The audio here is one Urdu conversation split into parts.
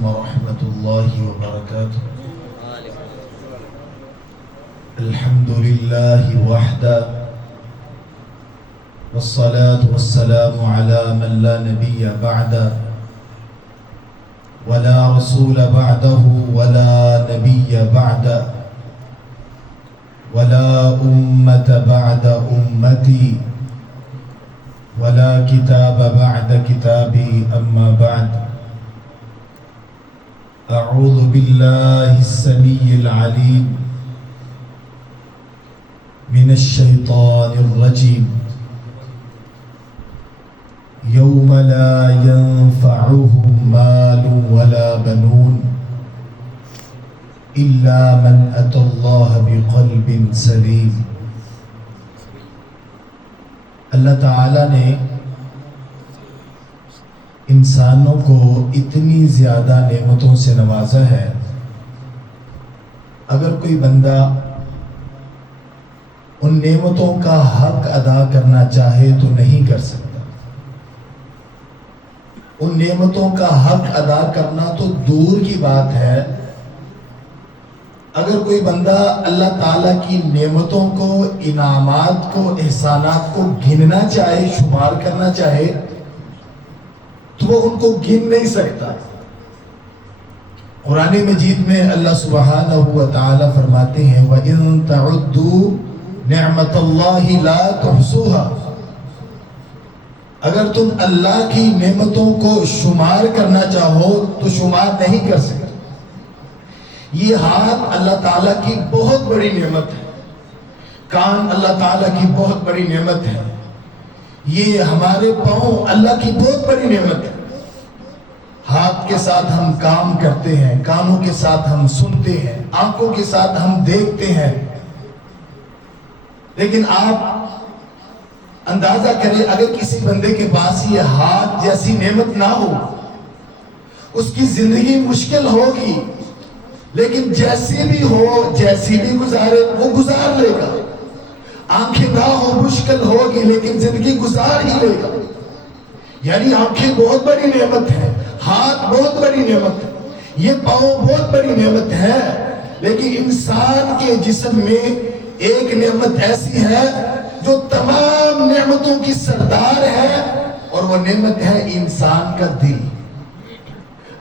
علیکم ورحمۃ اللہ وبرکاتہ۔ الحمد للہ وحدہ والصلاة والسلام على من لا نبی بعدہ ولا رسول بعده ولا نبی بعدہ ولا امة بعد امتی ولا کتاب بعد کتابی اما بعد۔ اعوذ باللہ السمیع العلیم من الشیطان الرجیم۔ یوم لا ينفعهم مال ولا بنون الا من اتى الله بقلب سلیم۔ اللہ تعالیٰ نے انسانوں کو اتنی زیادہ نعمتوں سے نوازا ہے، اگر کوئی بندہ ان نعمتوں کا حق ادا کرنا چاہے تو نہیں کر سکتا۔ ان نعمتوں کا حق ادا کرنا تو دور کی بات ہے، اگر کوئی بندہ اللہ تعالیٰ کی نعمتوں کو، انعامات کو، احسانات کو گننا چاہے، شمار کرنا چاہے تو وہ ان کو گن نہیں سکتا۔ قرآن مجید میں اللہ سبحانہ و تعالی فرماتے ہیں وَإِن تَعُدُّوا نِعْمَةَ اللَّهِ لَا تُحْصُوهَا۔ اگر تم اللہ کی نعمتوں کو شمار کرنا چاہو تو شمار نہیں کر سکتے۔ یہ ہاتھ اللہ تعالیٰ کی بہت بڑی نعمت ہے، کان اللہ تعالیٰ کی بہت بڑی نعمت ہے، یہ ہمارے پاؤں اللہ کی بہت بڑی نعمت ہے۔ ہاتھ کے ساتھ ہم کام کرتے ہیں، کانوں کے ساتھ ہم سنتے ہیں، آنکھوں کے ساتھ ہم دیکھتے ہیں، لیکن آپ اندازہ کریں اگر کسی بندے کے پاس یہ ہاتھ جیسی نعمت نہ ہو، اس کی زندگی مشکل ہوگی، لیکن جیسی بھی ہو، جیسی بھی گزارے وہ گزار لے گا۔ آنکھیں نہ ہو مشکل ہوگی لیکن زندگی گزار ہی لے گا۔ یعنی آنکھیں بہت بڑی نعمت ہے، ہاتھ بہت بڑی نعمت ہے، یہ پاؤں بہت بڑی نعمت ہے، لیکن انسان کے جسم میں ایک نعمت ایسی ہے جو تمام نعمتوں کی سردار ہے، اور وہ نعمت ہے انسان کا دل۔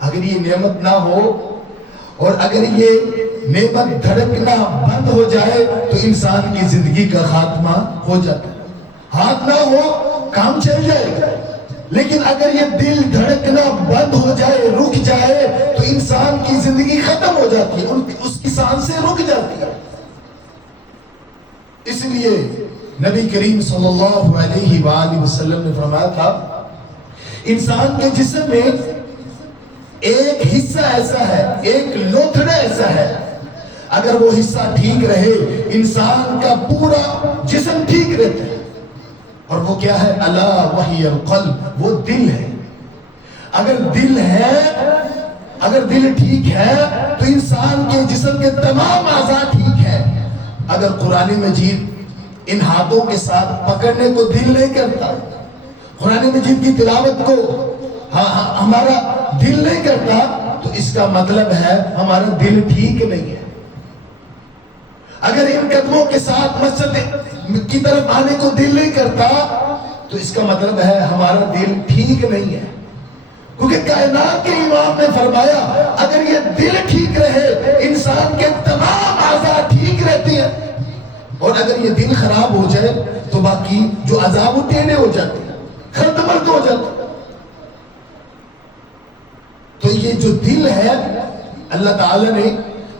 اگر یہ نعمت نہ ہو اور اگر یہ نعمت دھڑکنا بند ہو جائے تو انسان کی زندگی کا خاتمہ ہو جاتا ہے۔ ہاتھ نہ ہو کام چل جائے گا، لیکن اگر یہ دل دھڑکنا بند ہو جائے، رک جائے تو انسان کی زندگی ختم ہو جاتی ہے، اس کی سانسیں رک جاتی ہے۔ اس لیے نبی کریم صلی اللہ علیہ وآلہ وسلم نے فرمایا تھا انسان کے جسم میں ایک حصہ ایسا ہے، ایک لوتھڑا ایسا ہے، اگر وہ حصہ ٹھیک رہے انسان کا پورا جسم ٹھیک رہتا ہے، اور وہ کیا ہے؟ الا وہی القلب، وہ دل ہے۔ اگر دل ہے، اگر دل ٹھیک ہے تو انسان کے جسم کے تمام اعضاء ٹھیک ہیں۔ اگر قرآن مجید ان ہاتھوں کے ساتھ پکڑنے کو دل نہیں کرتا، قرآن مجید کی تلاوت کو ہمارا دل نہیں کرتا، تو اس کا مطلب ہے ہمارا دل ٹھیک نہیں ہے۔ اگر ان قدموں کے ساتھ مسجد کی طرف آنے کو دل نہیں کرتا تو اس کا مطلب ہے ہمارا دل ٹھیک نہیں ہے، کیونکہ کائنات کے امام نے فرمایا اگر یہ دل ٹھیک رہے انسان کے تمام اعضاء ٹھیک رہتے ہیں، اور اگر یہ دل خراب ہو جائے تو باقی جو اعضاء وہ ٹیڑھے ہو جاتے ہیں، خرد مرد ہو جاتے ہیں۔ تو یہ جو دل ہے اللہ تعالیٰ نے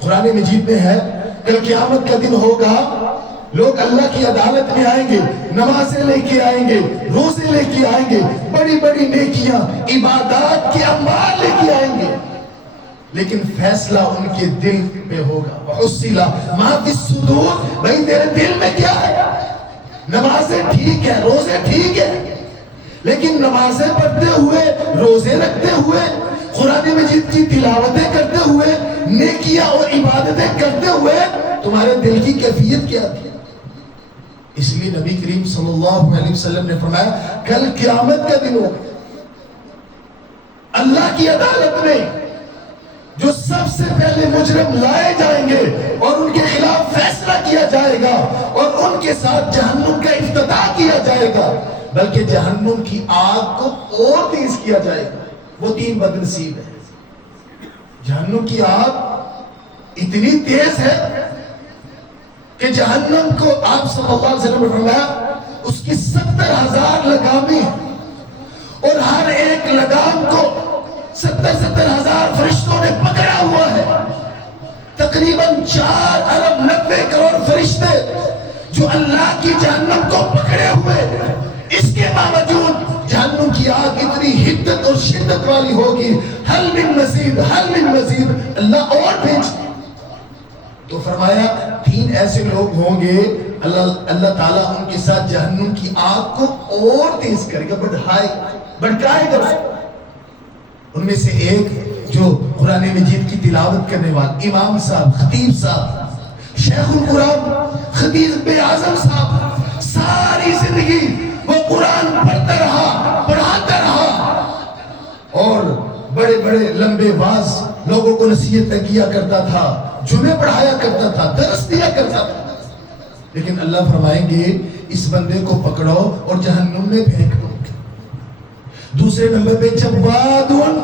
قرآن مجید میں ہے کل قیامت کا دن ہوگا، لوگ اللہ کی عدالت میں آئیں گے، نمازیں لے کے آئیں گے، روزے لے کے آئیں گے، بڑی بڑی نیکیاں، عبادات کے انبار لے کے آئیں گے، لیکن فیصلہ ان کے دل پہ ہوگا۔ وَحُصِّلَ مَا فِي الصُّدُورِ، بھائی تیرے دل میں کیا ہے؟ نمازیں ٹھیک ہے، روزے ٹھیک ہے، لیکن نمازیں پڑھتے ہوئے، روزے رکھتے ہوئے، قرآن مجید کی تلاوتیں کرتے ہوئے، نیکیاں اور عبادتیں کرتے ہوئے تمہارے دل کی کیفیت کیا تھی؟ اس لیے نبی کریم صلی اللہ علیہ وسلم نے فرمایا کل قیامت کا دن ہوگا، اللہ کی عدالت میں سب سے پہلے مجرم لائے جائیں گے اور ان کے خلاف فیصلہ کیا جائے گا اور ان کے ساتھ جہنم کا افتتاح کیا جائے گا، بلکہ جہنم کی آگ کو اور تیز کیا جائے گا۔ وہ 3 بدنصیب ہیں۔ جہنم کی آگ اتنی تیز ہے کہ جہنم کو آپ صلی اللہ علیہ وسلم نے فرمایا اس کی 70,000 لگامیں اور ہر ایک لگام کو 70,000 فرشتوں نے پکڑا ہوا ہے۔ تقریباً 4 ارب 90 کروڑ فرشتے جو اللہ کی جہنم کو پکڑے ہوئے، اس کے باوجود جہنم کی آگ اتنی حدت اور شدت والی ہوگی، حل من مزید، حل من مزید، اللہ اور بھیج۔ تو فرمایا 3 ایسے لوگ ہوں گے اللہ تعالیٰ ان کے ساتھ جہنم کی آگ کو اور تیز کرے گا، بڑھائے گا۔ ان میں سے ایک جو قرآن مجید کی تلاوت کرنے والے امام صاحب، خطیب صاحب، شیخ القرآن خطیب اعظم صاحب، ساری زندگی وہ قرآن پڑھتا رہا، پڑھاتا رہا اور بڑے بڑے لمبے باز لوگوں کو نصیحتیں کیا کرتا تھا، جمعے پڑھایا کرتا تھا، درس دیا کرتا تھا، لیکن اللہ فرمائیں گے اس بندے کو پکڑو اور جہنم میں پھینک دو۔ دوسرے نمبر پہ جوادون،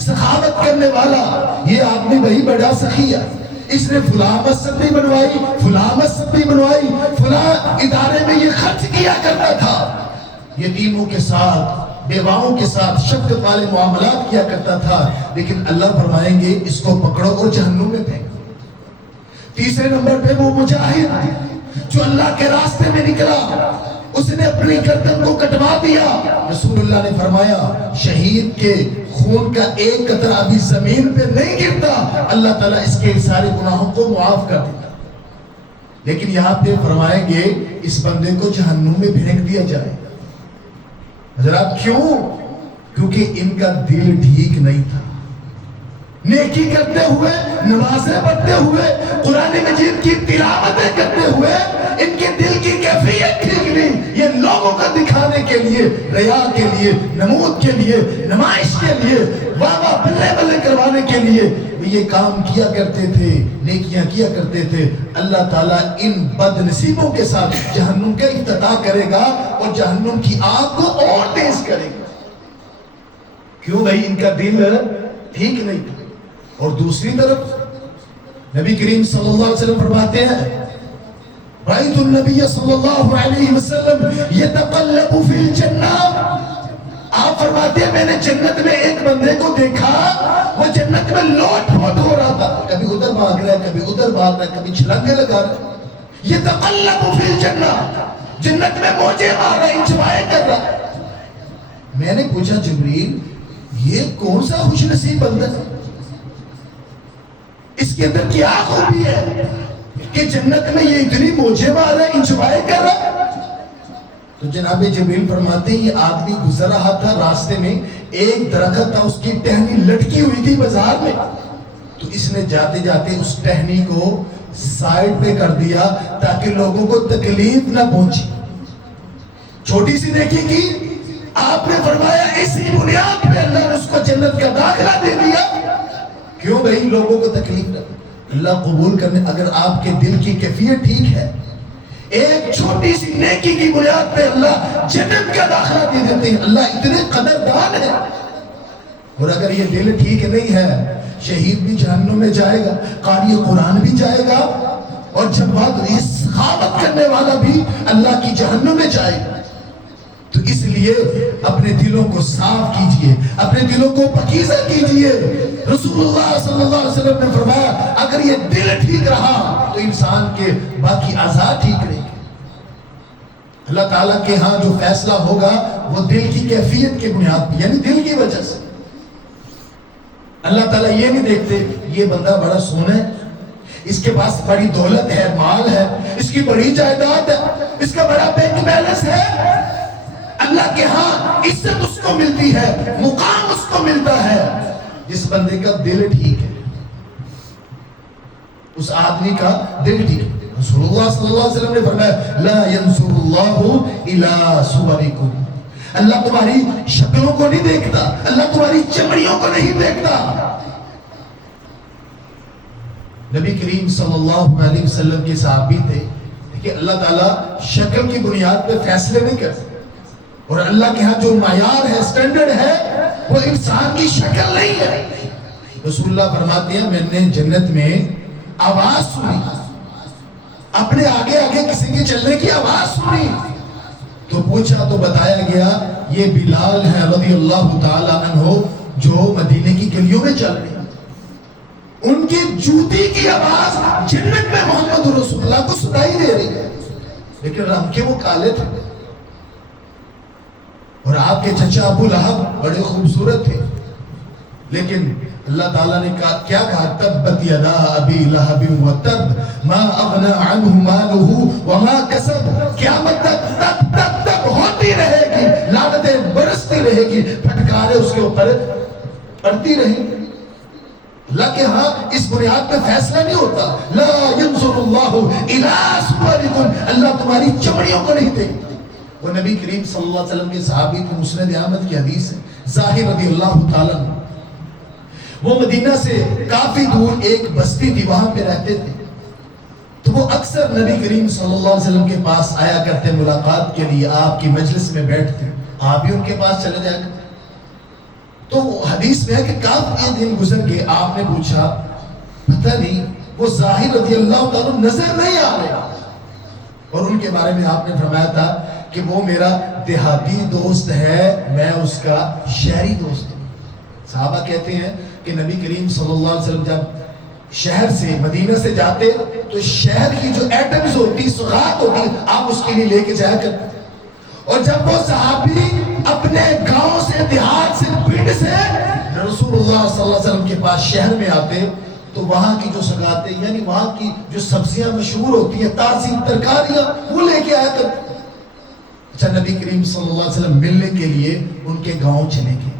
سخاوت کرنے والا، یہ آدمی وہی بڑا سخی ہے، اس نے فلاں مسجد بھی بنوائی، فلاں مسجد بھی بنوائی، فلاں ادارے میں یہ خرچ کیا کرتا تھا، یتیموں کے ساتھ، بیواؤں کے ساتھ شفقت والے معاملات کیا کرتا تھا، لیکن اللہ فرمائیں گے اس کو پکڑو اور جہنم میں پھینکو۔ تیسرے نمبر پہ وہ مجاہد جو اللہ کے راستے میں نکلا، اس نے اپنی گردن کو کٹوا دیا، رسول اللہ نے فرمایا شہید کے خون کا ایک قطرہ ابھی زمین پہ نہیں گرتا، اللہ تعالیٰ اس کے سارے گناہوں کو معاف کر دیتا، لیکن یہاں پہ فرمائیں گے اس بندے کو جہنم میں پھینک دیا جائے۔ حضرات کیوں؟ کیونکہ ان کا دل ٹھیک نہیں تھا، نیکی کرتے ہوئے، نمازیں پڑھتے ہوئے، قرآن مجید کی تلاوتیں کرتے ہوئے ان کے دل کی کیفیت ٹھیک نہیں، یہ لوگوں کو دکھانے کے لیے، ریا کے لیے، نمود کے لیے، نمائش کے لیے، واہ واہ بلے بلے کروانے کے لیے یہ کام کیا کرتے تھے، نیکیاں کیا کرتے تھے۔ اللہ تعالیٰ ان بد نصیبوں کے ساتھ جہنم کا افتتاح کرے گا اور جہنم کی آگ کو اور تیز کرے گا۔ کیوں بھائی؟ ان کا دل ٹھیک نہیں تھا۔ اور دوسری طرف نبی کریم صلی اللہ علیہ وسلم فرماتے ہیں رأیت النبی صلی اللہ علیہ وسلم یتقلب فی الجنہ، آپ فرماتے ہیں میں نے جنت میں ایک بندے کو دیکھا، وہ جنت میں لوٹ پھوٹ ہو رہا تھا، کبھی ادھر بھاگ رہا ہے، کبھی ادھر بھاگ رہا ہے، کبھی چھلانگے لگا رہا ہے، یتقلب فی الجنہ، جنت میں موجے مار رہا ہے، انجوائے کر رہا ہے۔ میں نے پوچھا جبریل یہ کون سا خوش نصیب بندہ ہے، اس کے اندر کیا خوبی ہے کہ جنت میں یہ اتنی موجے مار رہا ہے، انجوائے کر رہا ہے؟ تو جناب جبریل فرماتے ہیں یہ آدمی گزر رہا تھا، راستے میں ایک درخت تھا، اس کی ٹہنی لٹکی ہوئی تھی بازار میں، تو اس نے جاتے جاتے اس ٹہنی کو سائیڈ پہ کر دیا تاکہ لوگوں کو تکلیف نہ پہنچے۔ چھوٹی سی نیکی کی، آپ نے فرمایا اسی بنیاد پہ اللہ نے اس کو جنت کا داخلہ دے دیا۔ کیوں بھائی؟ لوگوں کو تکلیف نہ، اللہ قبول کرنے۔ اگر آپ کے دل کی کیفیت ٹھیک ہے، ایک چھوٹی سی نیکی کی بنیاد پہ اللہ جنت کا داخلہ دے دیتے ہیں، اللہ اتنے قدردان ہے۔ اور اگر یہ دل ٹھیک نہیں ہے، شہید بھی جہنم میں جائے گا، قاری قرآن بھی جائے گا، اور جب بات اس سخاوت کرنے والا بھی اللہ کی جہنم میں جائے گا۔ تو اس لیے اپنے دلوں کو صاف کیجئے، اپنے دلوں کو پاکیزہ کیجئے۔ رسول اللہ صلی اللہ علیہ وسلم نے فرمایا اگر یہ دل ٹھیک رہا تو انسان کے باقی اعضاء ٹھیک رہے گے۔ اللہ تعالیٰ کے ہاں جو فیصلہ ہوگا وہ دل کی کیفیت کے بنیاد پہ، یعنی دل کی وجہ سے۔ اللہ تعالیٰ یہ نہیں دیکھتے یہ بندہ بڑا سونا ہے، اس کے پاس بڑی دولت ہے، مال ہے، اس کی بڑی جائیداد ہے، اس کا بڑا بینک بیلنس ہے۔ اللہ کے ہاں عزت اس کو ملتی ہے، مقام اس کو ملتا ہے جس بندے کا دل ٹھیک ہے، اس آدمی کا دل ٹھیک ہے۔ رسول اللہ صلی اللہ علیہ وسلم نے فرمایا لا ينظر اللہ الى صورکم، اللہ تمہاری شکلوں کو نہیں دیکھتا، اللہ تمہاری چمڑیوں کو نہیں دیکھتا، نبی کریم صلی اللہ علیہ وسلم کے صحابی تھے کہ اللہ تعالیٰ شکل کی بنیاد پہ فیصلے نہیں کرتے، اور اللہ کے ہاں جو معیار ہے، سٹینڈرڈ ہے، وہ انسان کی شکل نہیں ہے۔ رسول اللہ فرماتے ہیں میں نے جنت میں آواز سنی، اپنے آگے آگے کسی کے چلنے کی آواز سنی، تو پوچھا تو بتایا گیا یہ بلال ہے رضی اللہ تعالی عنہ جو مدینے کی گلیوں میں چل رہے ہیں، ان کی جوتی کی آواز جنت میں محمد رسول اللہ کو سنائی دے رہی ہے، لیکن رنگ کے وہ کالے تھے، اور آپ کے چچا ابو لہب بڑے خوبصورت تھے، لیکن اللہ تعالیٰ نے کیا کہا؟ تبت یدا ابی لہب وتب ما اغنى عنہ مالہ وما کسب۔ قیامت تک ہوتی رہے گی، لعنتیں برستی رہے گی، پھٹکارے اس کے اوپر پڑتی رہیں گی۔ اللہ کے ہاں اس بنیاد پہ فیصلہ نہیں ہوتا، لا ينظر اللہ الی صورکم، اللہ تمہاری چمڑیوں کو نہیں دیکھتا۔ وہ نبی کریم صلی اللہ علیہ وسلم کے صحابی تھے، مسند احمد کی حدیث ہے، ظاہر رضی اللہ تعالیٰ عنہ، وہ مدینہ سے کافی دور ایک بستی تھی، وہاں پہ رہتے تھے، تو وہ اکثر نبی کریم صلی اللہ علیہ وسلم کے پاس آیا کرتے ملاقات کے لیے، آپ کی مجلس میں بیٹھتے، آپ بھی ان کے پاس چلے جایا کرتے۔ تو حدیث میں ہے کہ کافی دن گزر گئے، آپ نے پوچھا پتہ نہیں وہ ظاہر رضی اللہ تعالیٰ نظر نہیں آ رہے، اور ان کے بارے میں آپ نے فرمایا تھا کہ وہ میرا دیہاتی دوست ہے، میں اس کا شہری دوست ہوں۔ صحابہ کہتے ہیں کہ نبی کریم صلی اللہ علیہ وسلم جب شہر سے مدینہ سے جاتے تو شہر کی جو ایٹمز ہوتی، سوغات ہوتی، آپ اس کے لیے لے کے جایا کرتے، اور جب وہ صحابی اپنے گاؤں سے، دیہات سے، پنڈ سے رسول اللہ صلی اللہ علیہ وسلم کے پاس شہر میں آتے تو وہاں کی جو سوغاتیں، یعنی وہاں کی جو سبزیاں مشہور ہوتی ہیں، تازی ترکاریاں، وہ لے کے آیا کرتے۔ اچھا، نبی کریم صلی اللہ علیہ وسلم ملنے کے لیے ان کے گاؤں چلے گئے،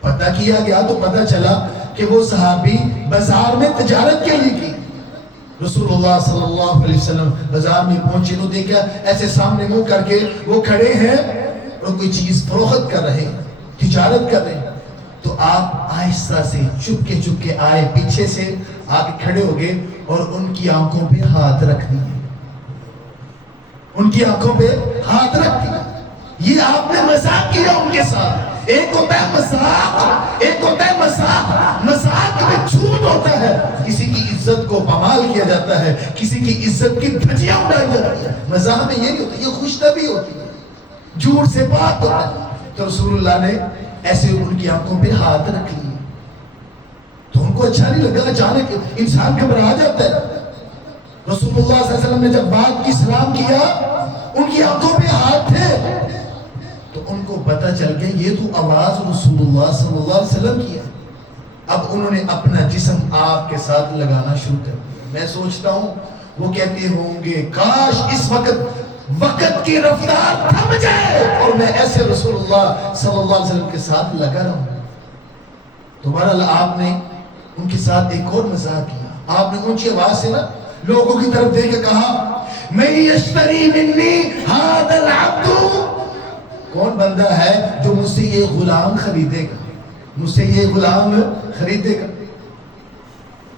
پتہ کیا گیا تو پتہ چلا کہ وہ صحابی بازار میں تجارت کے لیے کی۔ رسول اللہ صلی اللہ علیہ وسلم بازار میں پہنچے تو دیکھا ایسے سامنے منہ کر کے وہ کھڑے ہیں اور کوئی چیز فروخت کر رہے ہیں، تجارت کر رہے ہیں، تو آپ آہستہ سے چپ کے آئے، پیچھے سے آ کے کھڑے ہو گئے اور ان کی آنکھوں پہ ہاتھ رکھ دیے، ان کی آنکھوں پہ ہاتھ رکھ دیا۔ یہ آپ نے مذاق کیا ان کے ساتھ۔ ایک ہوتا ہے مذاق، ایک ہوتا ہے مذاق۔ مذاق میں جھوٹ ہوتا ہے، کسی کی عزت کو پامال کیا جاتا ہے، کسی کی عزت کی دھجیاں اڑائی جاتی ہیں۔ مذاق میں یہ نہیں ہوتا، یہ خوش طبعی ہوتی ہے، جھوٹ سے بات ہوتا ہے۔ تو رسول اللہ نے ایسے ان کی آنکھوں پہ ہاتھ رکھ لیے، تو ان کو اچھا نہیں لگا، اچانک انسان گھبرا جاتا ہے۔ رسول اللہ صلی اللہ علیہ وسلم نے جب بات کی، سلام کیا، ان کی آنکھوں پہ ہاتھ تھے، تو ان کو پتہ چل گیا یہ تو آواز رسول اللہ صلی اللہ علیہ وسلم کی ہے۔ اب انہوں نے اپنا جسم آپ کے ساتھ لگانا شروع کر دیا۔ میں سوچتا ہوں وہ کہتے ہوں گے کاش اس وقت کی رفتار تھم جائے اور میں ایسے رسول اللہ صلی اللہ علیہ وسلم کے ساتھ لگا رہا ہوں۔ تو بہرحال آپ نے ان کے ساتھ ایک اور مزاح کیا، آپ نے اونچی آواز سے نا لوگوں کی طرف دیکھ کے کہا میں یشتری منی ھذا العبد، کون بندہ ہے جو مجھ سے یہ غلام خریدے گا، مجھ سے یہ غلام خریدے گا۔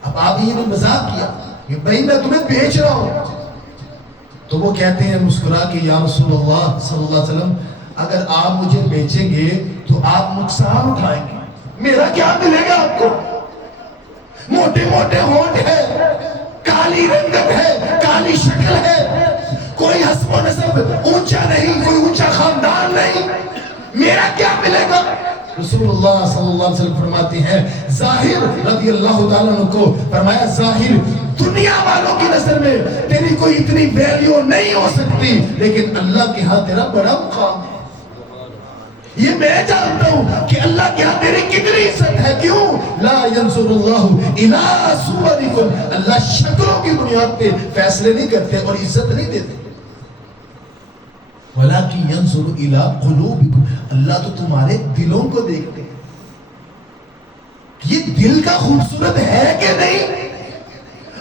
اب آپ یہ نے مذاق کیا کہ بھائی میں تمہیں بیچ رہا ہوں، تو وہ کہتے ہیں مسکرا کہ یا رسول اللہ صلی اللہ علیہ وسلم اگر آپ مجھے بیچیں گے تو آپ نقصان اٹھائیں گے، میرا کیا ملے گا آپ کو؟ موٹے موٹے ہونٹ ہے، کالی رنگت ہے، کالی شکل ہے، کوئی حسب و نسب اونچا نہیں، کوئی اونچا خاندان نہیں، میرا کیا ملے گا؟ رسول اللہ صلی اللہ علیہ وسلم فرماتے ہیں ظاہر رضی اللہ تعالیٰ عنہ کو فرمایا ظاہر دنیا والوں کی نظر میں تیری کوئی اتنی ویلیو نہیں ہو سکتی، لیکن اللہ کے ہاں تیرا بڑا مقام ہے۔ یہ میں جانتا ہوں کہ اللہ کے ہاں تیری کتنی عزت ہے۔ کیوں؟ لا ينظر اللہ الی صورکم، اللہ شکلوں کی بنیاد پہ فیصلے نہیں کرتے اور عزت نہیں دیتے، وَلَكِنْ يَنْظُرُ إِلَىٰ قُلُوبِكُمْ، اللہ تو تمہارے دلوں کو دیکھتے ہیں۔ یہ دل کا خوبصورت ہے کہ نہیں؟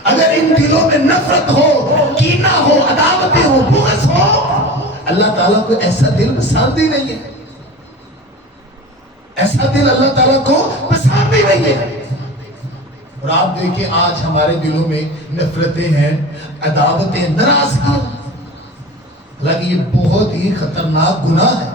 اگر ان دلوں میں نفرت ہو، کینہ ہو، عداوتیں ہو، بغض ہو، اللہ تعالیٰ کو ایسا دل پسند ہی نہیں ہے، ایسا دل اللہ تعالیٰ کو پسند ہی نہیں ہے۔ اور آپ دیکھیں آج ہمارے دلوں میں نفرتیں ہیں، عداوتیں، ناراضگی، حالانکہ یہ بہت ہی خطرناک گناہ ہے۔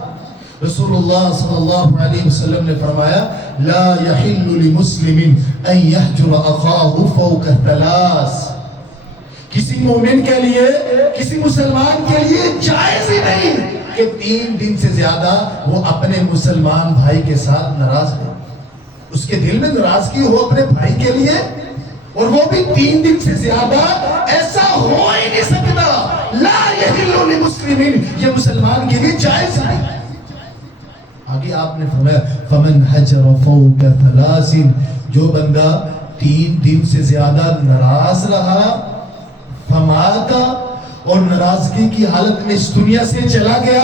رسول اللہ صلی اللہ علیہ وسلم نے فرمایا لا يحل لمسلم ان يحجر اخاه فوق ثلاث، کسی مومن کے لیے، کسی مسلمان کے لیے جائز ہی نہیں کہ 3 دن سے زیادہ وہ اپنے مسلمان بھائی کے ساتھ ناراض ہے، اس کے دل میں ناراضگی ہو اپنے بھائی کے لیے، اور وہ بھی 3 دن سے زیادہ، ایسا ہو ہی نہیں سکتا۔ لا يحل لمسلم، یہ مسلمان کے لیے جائز نہیں۔ آگے آپ نے فرمایا فمن حجر فوق ثلاث، جو بندہ 3 دن سے زیادہ ناراض رہا، فماتا، اور ناراضگی کی حالت میں اس دنیا سے چلا گیا،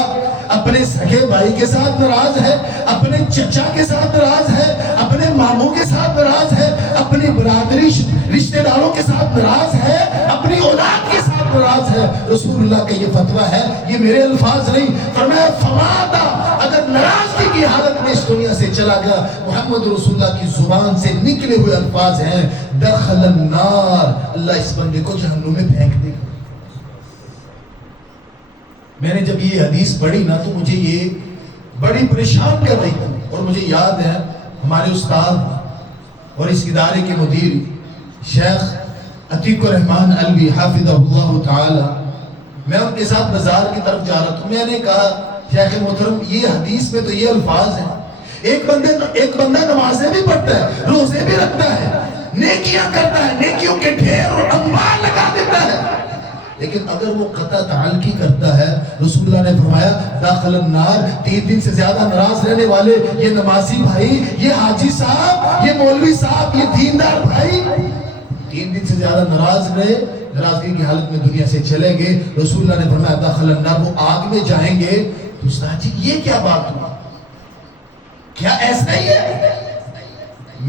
اپنے سگے بھائی کے ساتھ ناراض ہے، اپنے چچا کے ساتھ ناراض ہے، اپنے ماموں کے ساتھ ناراض ہے، اپنی برادری رشتہ داروں کے ساتھ ناراض ہے، اپنی اولاد کے ساتھ ناراض ہے۔ رسول اللہ کا یہ فتویٰ ہے، یہ میرے الفاظ نہیں، فرمایا فماتا، اگر ناراضگی کی حالت میں اس دنیا سے چلا گیا، محمد رسول اللہ کی زبان سے نکلے ہوئے الفاظ ہیں دخل النار، اللہ اس بندے کو جہنم میں پھینک دے گا۔ میں نے جب یہ حدیث پڑھی نا تو مجھے یہ بڑی پریشان کر رہی تھی، اور مجھے یاد ہے ہمارے استاد اور اس ادارے کے مدیر شیخ عتیق الرحمن علوی حافظہ اللہ تعالی، میں ان کے ساتھ بازار کی طرف جا رہا تھا، میں نے کہا شیخ محترم یہ حدیث میں تو یہ الفاظ ہیں، ایک بندہ نمازیں بھی پڑھتا ہے، روزے بھی رکھتا ہے، نیکیاں کرتا ہے، نیکیوں کے ڈھیر اور انبار لگا دیتا ہے، لیکن اگر وہ قطع تعلقی کرتا ہے، رسول اللہ نے فرمایا داخل النار، 3 دن سے زیادہ ناراض رہنے والے یہ نمازی بھائی، یہ حاجی صاحب، یہ مولوی صاحب، یہ دیندار بھائی 3 دن سے زیادہ ناراض رہے، ناراضگی کی حالت میں دنیا سے چلے گئے، رسول اللہ نے فرمایا داخل النار، وہ آگ میں جائیں گے۔ تو استاد جی یہ کیا بات ہوا، کیا ایسا ہی ہے؟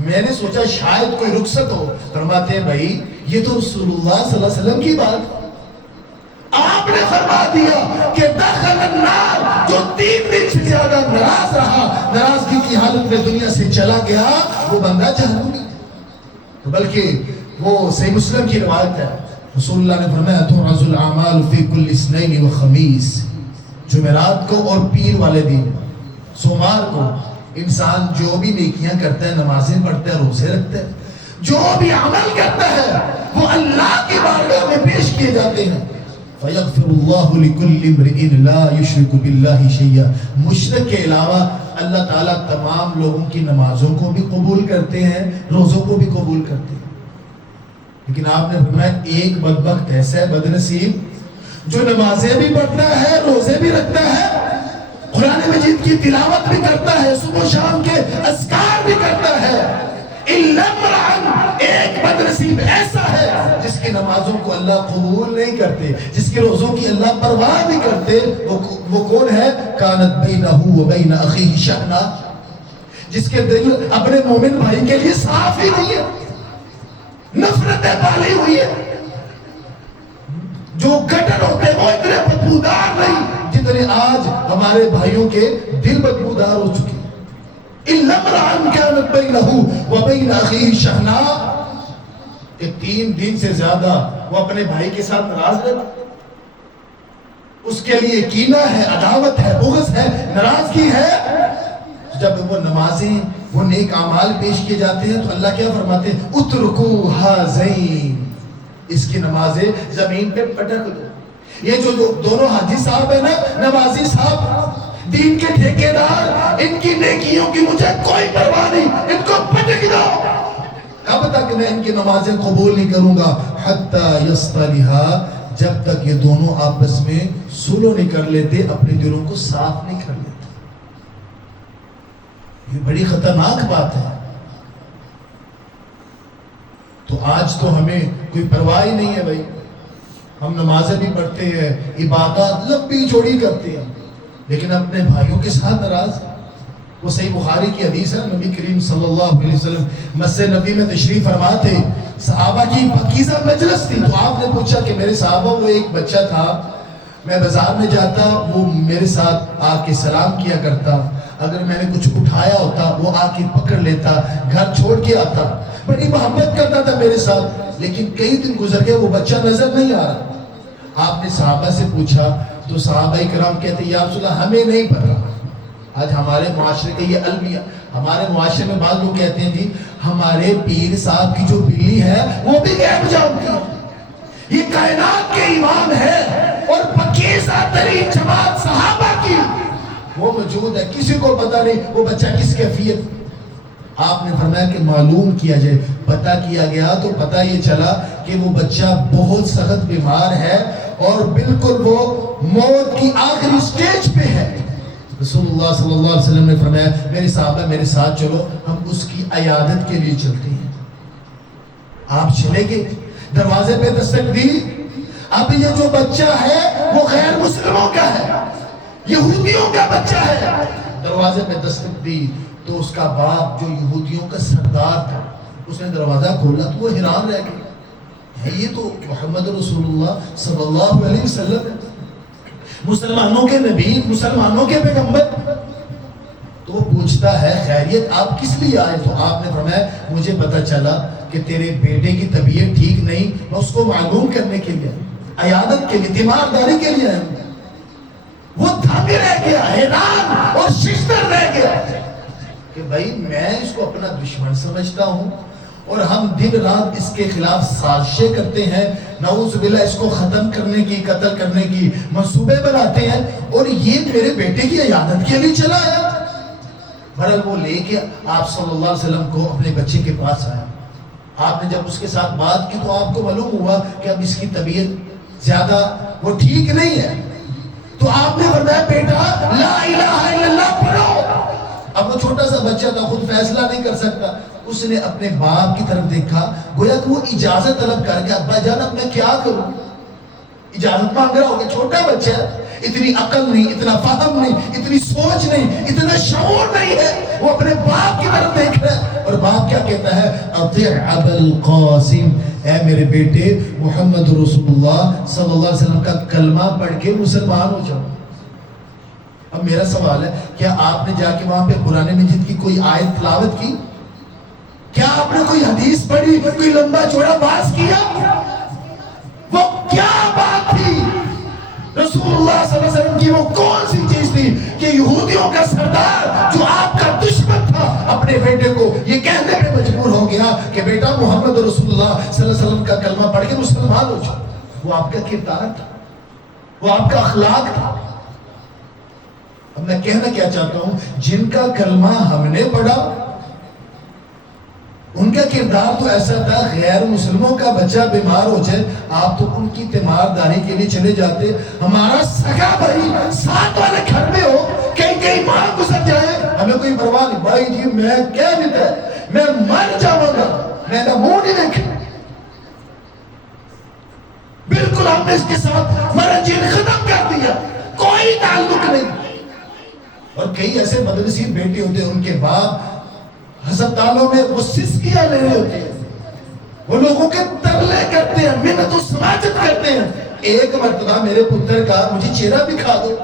میں نے سوچا شاید کوئی رخصت ہو، فرماتے ہیں بھائی یہ تو رسول اللہ صلی اللہ علیہ وسلم کی بات، آپ نے فرما دیا کہ دخل النار، جو 3 دن سے زیادہ ناراض رہا، ناراضگی کی حالت میں دنیا سے چلا گیا، وہ بندہ جہنمی ہے۔ بلکہ وہ صحیح مسلم کی روایت ہے، رسول اللہ نے فرمایا تعرض الاعمال فی کل اثنین و خمیس، جمعرات کو اور پیر والے دن، سوموار کو انسان جو بھی نیکیاں کرتا ہے، نمازیں پڑھتا ہے، روزے رکھتا ہے، جو بھی عمل کرتا ہے وہ اللہ کی بارگاہ میں پیش کیے جاتے ہیں۔ فَيَغْفِرُ اللَّهُ لِكُلِّ امْرِئٍ لَا يُشْرِكُ بِاللَّهِ شَيْئًا، مشرک کے علاوہ اللہ تعالیٰ تمام لوگوں کی نمازوں کو بھی قبول کرتے ہیں، روزوں کو بھی قبول کرتے ہیں، لیکن آپ نے فرمایا ایک بدبخت ایسا ہے، بدنصیب، جو نمازیں بھی پڑھتا ہے، روزے بھی رکھتا ہے، قرآن مجید کی تلاوت بھی کرتا ہے، صبح و شام کے اذکار بھی کرتا ہے، ایک بدنصیب ایسا ہے جس کی نمازوں کو اللہ قبول نہیں کرتے، جس کے روزوں کی اللہ پرواہ نہیں کرتے، وہ کون ہے؟ کانت بینہ و بین اخیہ شحنہ، جس کے دل اپنے مومن بھائی کے لیے صاف ہی نہیں ہے، نفرتیں پالی ہوئی ہے، جو گٹر ہوتے ہیں وہ اتنے بدبودار نہیں جتنے آج ہمارے بھائیوں کے دل بدبودار ہو چکے ہیں۔ إِلَّا امْرَأً كَانَتْ بَيْنَهُ وَبَيْنَ أَخِيهِ شَحْنَاءٌ، کہ 3 دن سے زیادہ وہ اپنے بھائی کے ساتھ ناراض رہتا، اس کے لیے کینہ ہے، عداوت ہے، بغض ہے، ناراضگی ہے۔ جب وہ نمازیں، وہ نیک اعمال پیش کیے جاتے ہیں تو اللہ کیا فرماتے ہیں؟ اُتْرُكُوا هَذَيْنِ، اس کی نمازیں زمین پہ پٹک دو۔ یہ جو دونوں حاجی صاحب ہیں نا، نمازی صاحب، دین کے ٹھیکیدار، ان کی نیکیوں کی مجھے کوئی پرواہ نہیں، ان کو پٹک دو۔ کب تک میں ان کی نمازیں قبول نہیں کروں گا؟ حتی یصطلحا، جب تک یہ دونوں آپس میں صلح نہیں کر لیتے، اپنے دلوں کو صاف نہیں کر لیتے۔ یہ بڑی خطرناک بات ہے۔ تو آج تو ہمیں کوئی پرواہ ہی نہیں ہے بھائی، ہم نمازیں بھی پڑھتے ہیں، عبادات لمبی چوڑی کرتے ہیں، لیکن اپنے بھائیوں کے ساتھ ناراض۔ وہ صحیح بخاری کی حدیث ہے، نبی کریم صلی اللہ علیہ وسلم مسجد نبی میں تشریف فرما تھے، صحابہ کی پاکیزہ مجلس تھی، تو آپ نے پوچھا کہ میرے صحابہ، وہ ایک بچہ تھا، میں بازار میں جاتا، وہ میرے ساتھ آ کے سلام کیا کرتا، اگر میں نے کچھ اٹھایا ہوتا وہ آ کے پکڑ لیتا, گھر چھوڑ کے آتا, بڑی محبت کرتا تھا میرے ساتھ. لیکن کئی دن گزر گئے, وہ بچہ نظر نہیں آ رہا. آپ نے صحابہ سے پوچھا تو صحابہ کرام کہتے یا رسول اللہ ہمیں نہیں پتا. آج ہمارے معاشرے کا یہ المیہ, ہمارے معاشرے میں بعض لوگ کہتے ہیں جی ہمارے پیر صاحب کی جو بلی ہے وہ بھی غیب جانتی ہے. یہ کائنات کے امام ہے اور پکیزہ ترین جماعت صحابہ کی وہ موجود ہے, کسی کو پتا نہیں وہ بچہ کس کیفیت. آپ نے فرمایا کہ معلوم کیا جائے. پتہ کیا گیا تو پتہ یہ چلا کہ وہ بچہ بہت سخت بیمار ہے اور بالکل وہ موت کی آخری سٹیج پہ ہے. رسول اللہ صلی اللہ علیہ وسلم نے فرمایا میرے صحابہ میرے ساتھ چلو, ہم اس کی عیادت کے لیے چلتے ہیں. آپ چلے گئے, دروازے پہ دستک دی. اب یہ جو بچہ ہے وہ غیر مسلموں کا ہے, یہودیوں کا بچہ ہے. دروازے پہ دستک دی تو اس کا باپ جو یہودیوں کا سردار تھا اس نے دروازہ کھولا تو وہ حیران رہ گیا, یہ تو محمد رسول اللہ صلی اللہ علیہ وسلم ہے, مسلمانوں کے نبی, مسلمانوں کے پیغمبر. تو وہ پوچھتا ہے خیریت آپ کس لیے آئے؟ تو آپ نے فرمایا مجھے پتا چلا کہ تیرے بیٹے کی طبیعت ٹھیک نہیں, میں اس کو معلوم کرنے کے لیے, عیادت کے لیے, تیمارداری کے لیے آیا. وہ دھنگ رہ گیا, حیران اور ششدر رہ گیا کہ بھائی میں اس کو اپنا دشمن سمجھتا ہوں اور ہم دن رات اس کے خلاف سازشیں کرتے ہیں, نعوذ باللہ اس کو ختم کرنے کی, قتل کرنے کی منصوبے بناتے ہیں, اور یہ میرے بیٹے کی عیادت کے لیے چلا آیا. بہرحال وہ لے کے آپ صلی اللہ علیہ وسلم کو اپنے بچے کے پاس آیا. آپ نے جب اس کے ساتھ بات کی تو آپ کو معلوم ہوا کہ اب اس کی طبیعت زیادہ وہ ٹھیک نہیں ہے. تو آپ نے فرمایا بیٹا لا الہ الا اللہ پڑھو. اب وہ چھوٹا سا بچہ تھا, خود فیصلہ نہیں کر سکتا. اس نے اپنے باپ کی طرف دیکھا, گویا کہ وہ اجازت طلب کر کے ابا جان اب میں کیا کروں, اجازت مانگ رہا ہوگا. چھوٹا بچہ ہے, اتنی عقل نہیں, اتنا فہم نہیں, اتنی سوچ نہیں, اتنا شعور نہیں ہے. وہ اپنے باپ کی طرف دیکھ رہا ہے اور باپ کیا کہتا ہے اطیع ابا القاسم, اے میرے بیٹے محمد رسول اللہ صلی اللہ علیہ وسلم کا کلمہ پڑھ کے مسلمان ہو جاؤ. اب میرا سوال ہے کیا آپ نے جا کے وہاں پہ قرآن مجید کی کوئی آیت تلاوت کی؟ کیا آپ نے کوئی حدیث پڑھی, کوئی لمبا چوڑا باز کیا؟ وہ کیا بات تھی رسول اللہ صلی اللہ علیہ وسلم کی, وہ کون سی چیز تھی کہ یہودیوں کا سردار جو آپ کا دشمن تھا اپنے بیٹے کو یہ کہنے پہ مجبور ہو گیا کہ بیٹا محمد رسول اللہ صلی اللہ علیہ وسلم کا کلمہ پڑھ کے مسلمان ہو جاؤ. وہ آپ کا کردار تھا, وہ آپ کا اخلاق تھا. اب میں کہنا کیا چاہتا ہوں, جن کا کلمہ ہم نے پڑھا ان کا کردار تو ایسا تھا, غیر مسلموں کا بچہ بیمار ہو جائے آپ تو ان کی تیمارداری کے لیے چلے جاتے. ہمارا سگا بھائی ساتھ والے گھر میں ہو, کئی ماہ گزر جائے, ہمیں کوئی پرواہ نہیں. بھائی جی میں کیا دیتا ہے, میں مر جاؤں گا, میں نہ منہ نہیں دیکھا. بالکل ہم نے اس کے ساتھ مرجین ختم کر دیا, کوئی تعلق نہیں. اور کئی ایسے بدنصیب بیٹے ہوتے ہیں, ان کے باپ ہسپتالوں میں وہ سسکیاں لے رہے ہوتے ہیں, وہ لوگوں کے ترلے کرتے ہیں, منت و سماجت کرتے ہیں. ایک مرتبہ میرے پتر کا مجھے چہرہ دکھا دو.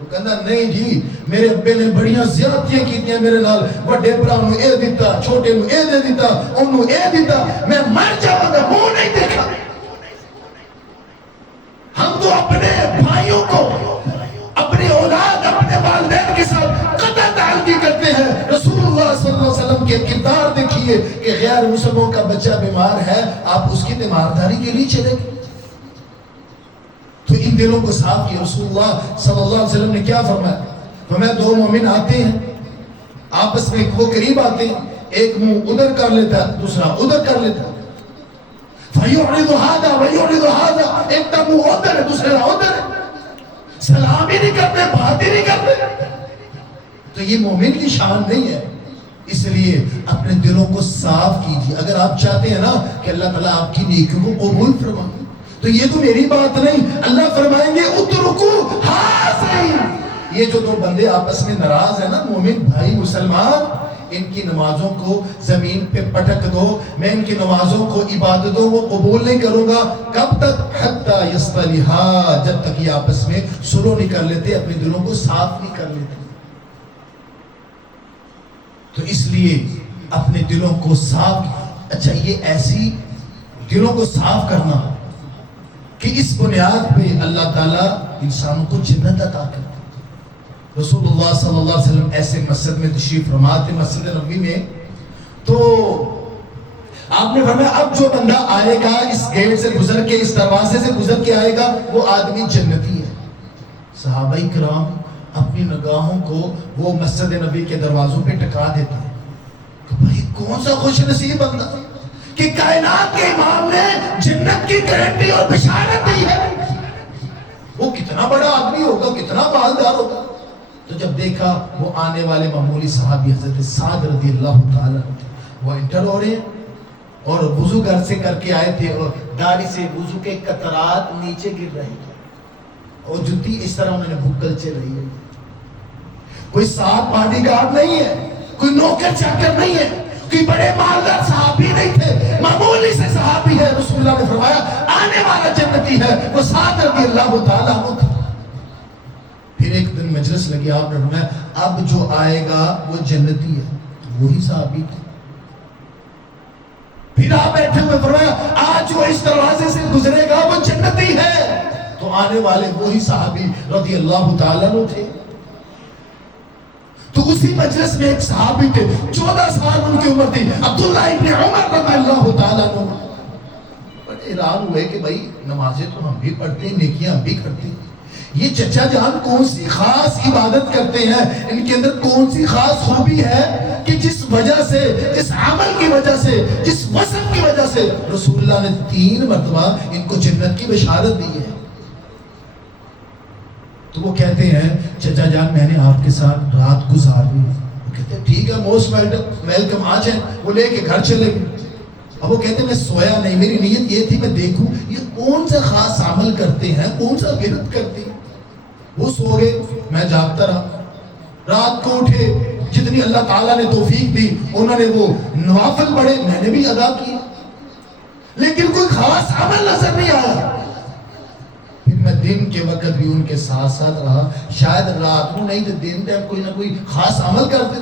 وہ کہنا نہیں جی میرے ابے نے بڑیاں زیادتیاں کی میرے نال, بڑے برا نو اے دیتا, چھوٹے نو اے دے دیتا, انہوں اے دیتا, میں مر جاؤں گا, منہ نہیں دیکھا. ہم تو اپنے بھائیوں کو, اپنی اولاد, اپنے والدین کے ساتھ قطع تعلقی کرتے ہیں. رسول اللہ صلی اللہ علیہ وسلم کے کردار دیکھیے کہ غیر مسلموں کا بچہ بیمار ہے, آپ اس کی تیمارداری کے لیے چلے گئے. تو ان دلوں کو صاف کیا. رسول اللہ صلی اللہ علیہ وسلم نے کیا فرمایا؟ فرمایا دو مومن آتے ہیں آپس میں, وہ قریب آتے ہیں, ایک منہ ادھر کر لیتا ہے دوسرا ادھر کر لیتا ہے. فَيُعْرِضُ هَذَا وَيُعْرِضُ هَذَا, ایک کا منہ ادھر ہے دوسرا ادھر ہے, سلام ہی نہیں کرتے, بات ہی نہیں کرتے. تو یہ مومن کی شان نہیں ہے. اس لیے اپنے دلوں کو صاف کیجیے. اگر آپ چاہتے ہیں نا کہ اللہ تعالیٰ آپ کی نیکیوں کو قبول فرمائے تو یہ تو میری بات نہیں, اللہ فرمائیں گے اترکو حاضرین. یہ جو دو بندے آپس میں ناراض ہیں نا, مومن بھائی مسلمان, ان کی نمازوں کو زمین پہ پٹک دو. میں ان کی نمازوں کو, عبادتوں کو قبول نہیں کروں گا. کب تک؟ حتی یصطلحا, جب تک یہ آپس میں سلو نہیں کر لیتے, اپنے دلوں کو صاف نہیں کر لیتے. لیے اپنے دلوں کو صاف، اچھا یہ ایسی دلوں کو صاف کرنا کہ اس بنیاد پہ اللہ تعالیٰ انسانوں کو جنت عطا کرتا۔ رسول اللہ صلی اللہ علیہ وسلم ایسے مسجد میں تشریف فرما تھے، مسجد نبوی میں، تو آپ نے فرمایا اب جو بندہ آئے گا اس گیٹ سے گزر کے، اس دروازے سے گزر کے آئے گا، وہ آدمی جنتی ہے۔ صحابہ کرام اپنی نگاہوں کو وہ مسجد نبی کے دروازوں پہ ٹکا دیتے ہیں کہ بھائی کون سا خوش نصیب بندہ کہ کائنات کے امام نے جنت کی گارنٹی اور بشارت دی ہے، وہ کتنا بڑا آدمی ہوگا، کتنا مالدار ہوگا۔ تو جب دیکھا وہ آنے والے معمولی صحابی حضرت سعد رضی اللہ تعالیٰ وہ انٹر ہو رہے ہیں اور وضو گھر سے کر کے آئے تھے اور داڑھی سے وضو کے قطرات نیچے گر رہے تھے اور جوتی اس طرح انہوں نے بھکل چل رہی ہے۔ کوئی ساتھ باڈی گارڈ نہیں ہے، کوئی نوکر چاکر نہیں ہے، کوئی بڑے مالدار صحابی نہیں تھے، معمولی سے صحابی ہے۔ رسول اللہ نے فرمایا آنے والا جنتی ہے، وہ سعد رضی اللہ تعالیٰ عنہ۔ پھر ایک دن مجلس لگی، آپ نے فرمایا اب جو آئے گا وہ جنتی ہے، وہی صحابی تھے۔ پھر آپ بیٹھے ہوئے فرمایا آج جو اس دروازے سے گزرے گا وہ جنتی ہے، تو آنے والے وہی صحابی رضی اللہ تعالیٰ عنہ تھے۔ تو اسی مجلس میں ایک صحابی تھے، 14 سال ان کی عمر تھی، عبداللہ ابن عمر رضی اللہ تعالیٰ عنہ۔ بڑے حیران ہوئے کہ بھائی نمازیں تو ہم بھی پڑھتے ہیں، نیکیاں ہم بھی کرتے ہیں، یہ چچا جان کون سی خاص عبادت کرتے ہیں، ان کے اندر کون سی خاص خوبی ہے کہ جس وجہ سے، جس عمل کی وجہ سے، جس وصف کی وجہ سے رسول اللہ نے 3 مرتبہ ان کو جنت کی بشارت دی ہے۔ تو وہ کہتے ہیں چچا جان میں نے آپ کے ساتھ رات گزار لی۔ وہ کہتے ہیں ٹھیک ہے موسٹ ویلکم، آ جائیں۔ وہ لے کے گھر چلے گئے۔ اب وہ کہتے ہیں میں سویا نہیں، میری نیت یہ تھی میں دیکھوں یہ کون سا خاص عمل کرتے ہیں، کون سا ورد کرتے ہیں۔ وہ سو گئے، میں جاگتا رہا۔ رات کو اٹھے، جتنی اللہ تعالیٰ نے توفیق دی انہوں نے وہ نوافل پڑھے، میں نے بھی ادا کیا، لیکن کوئی خاص عمل نظر نہیں آیا۔ پھر میں دن کے وقت بھی ان کے ساتھ ساتھ رہا، شاید رات کو نہیں تو دن ٹائم کوئی نہ کوئی خاص عمل کرتے۔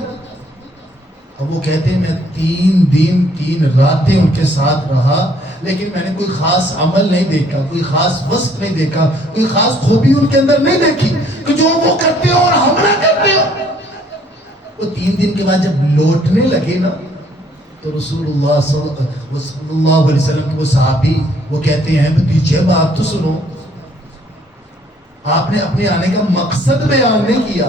اب وہ کہتے ہیں میں 3 دن 3 راتیں ان کے ساتھ رہا، لیکن میں نے کوئی خاص عمل نہیں دیکھا، کوئی خاص وصف نہیں دیکھا، کوئی خاص خوبی ان کے اندر نہیں دیکھی کہ جو وہ کرتے ہو اور ہم نہ کرتے ہو۔ وہ 3 دن کے بعد جب لوٹنے لگے نا تو رسول اللہ صلی اللہ علیہ وسلم کے وہ صحابی وہ کہتے ہیں بھتیجے بات تو سنو، آپ نے اپنے آنے کا مقصد بیان نہیں کیا۔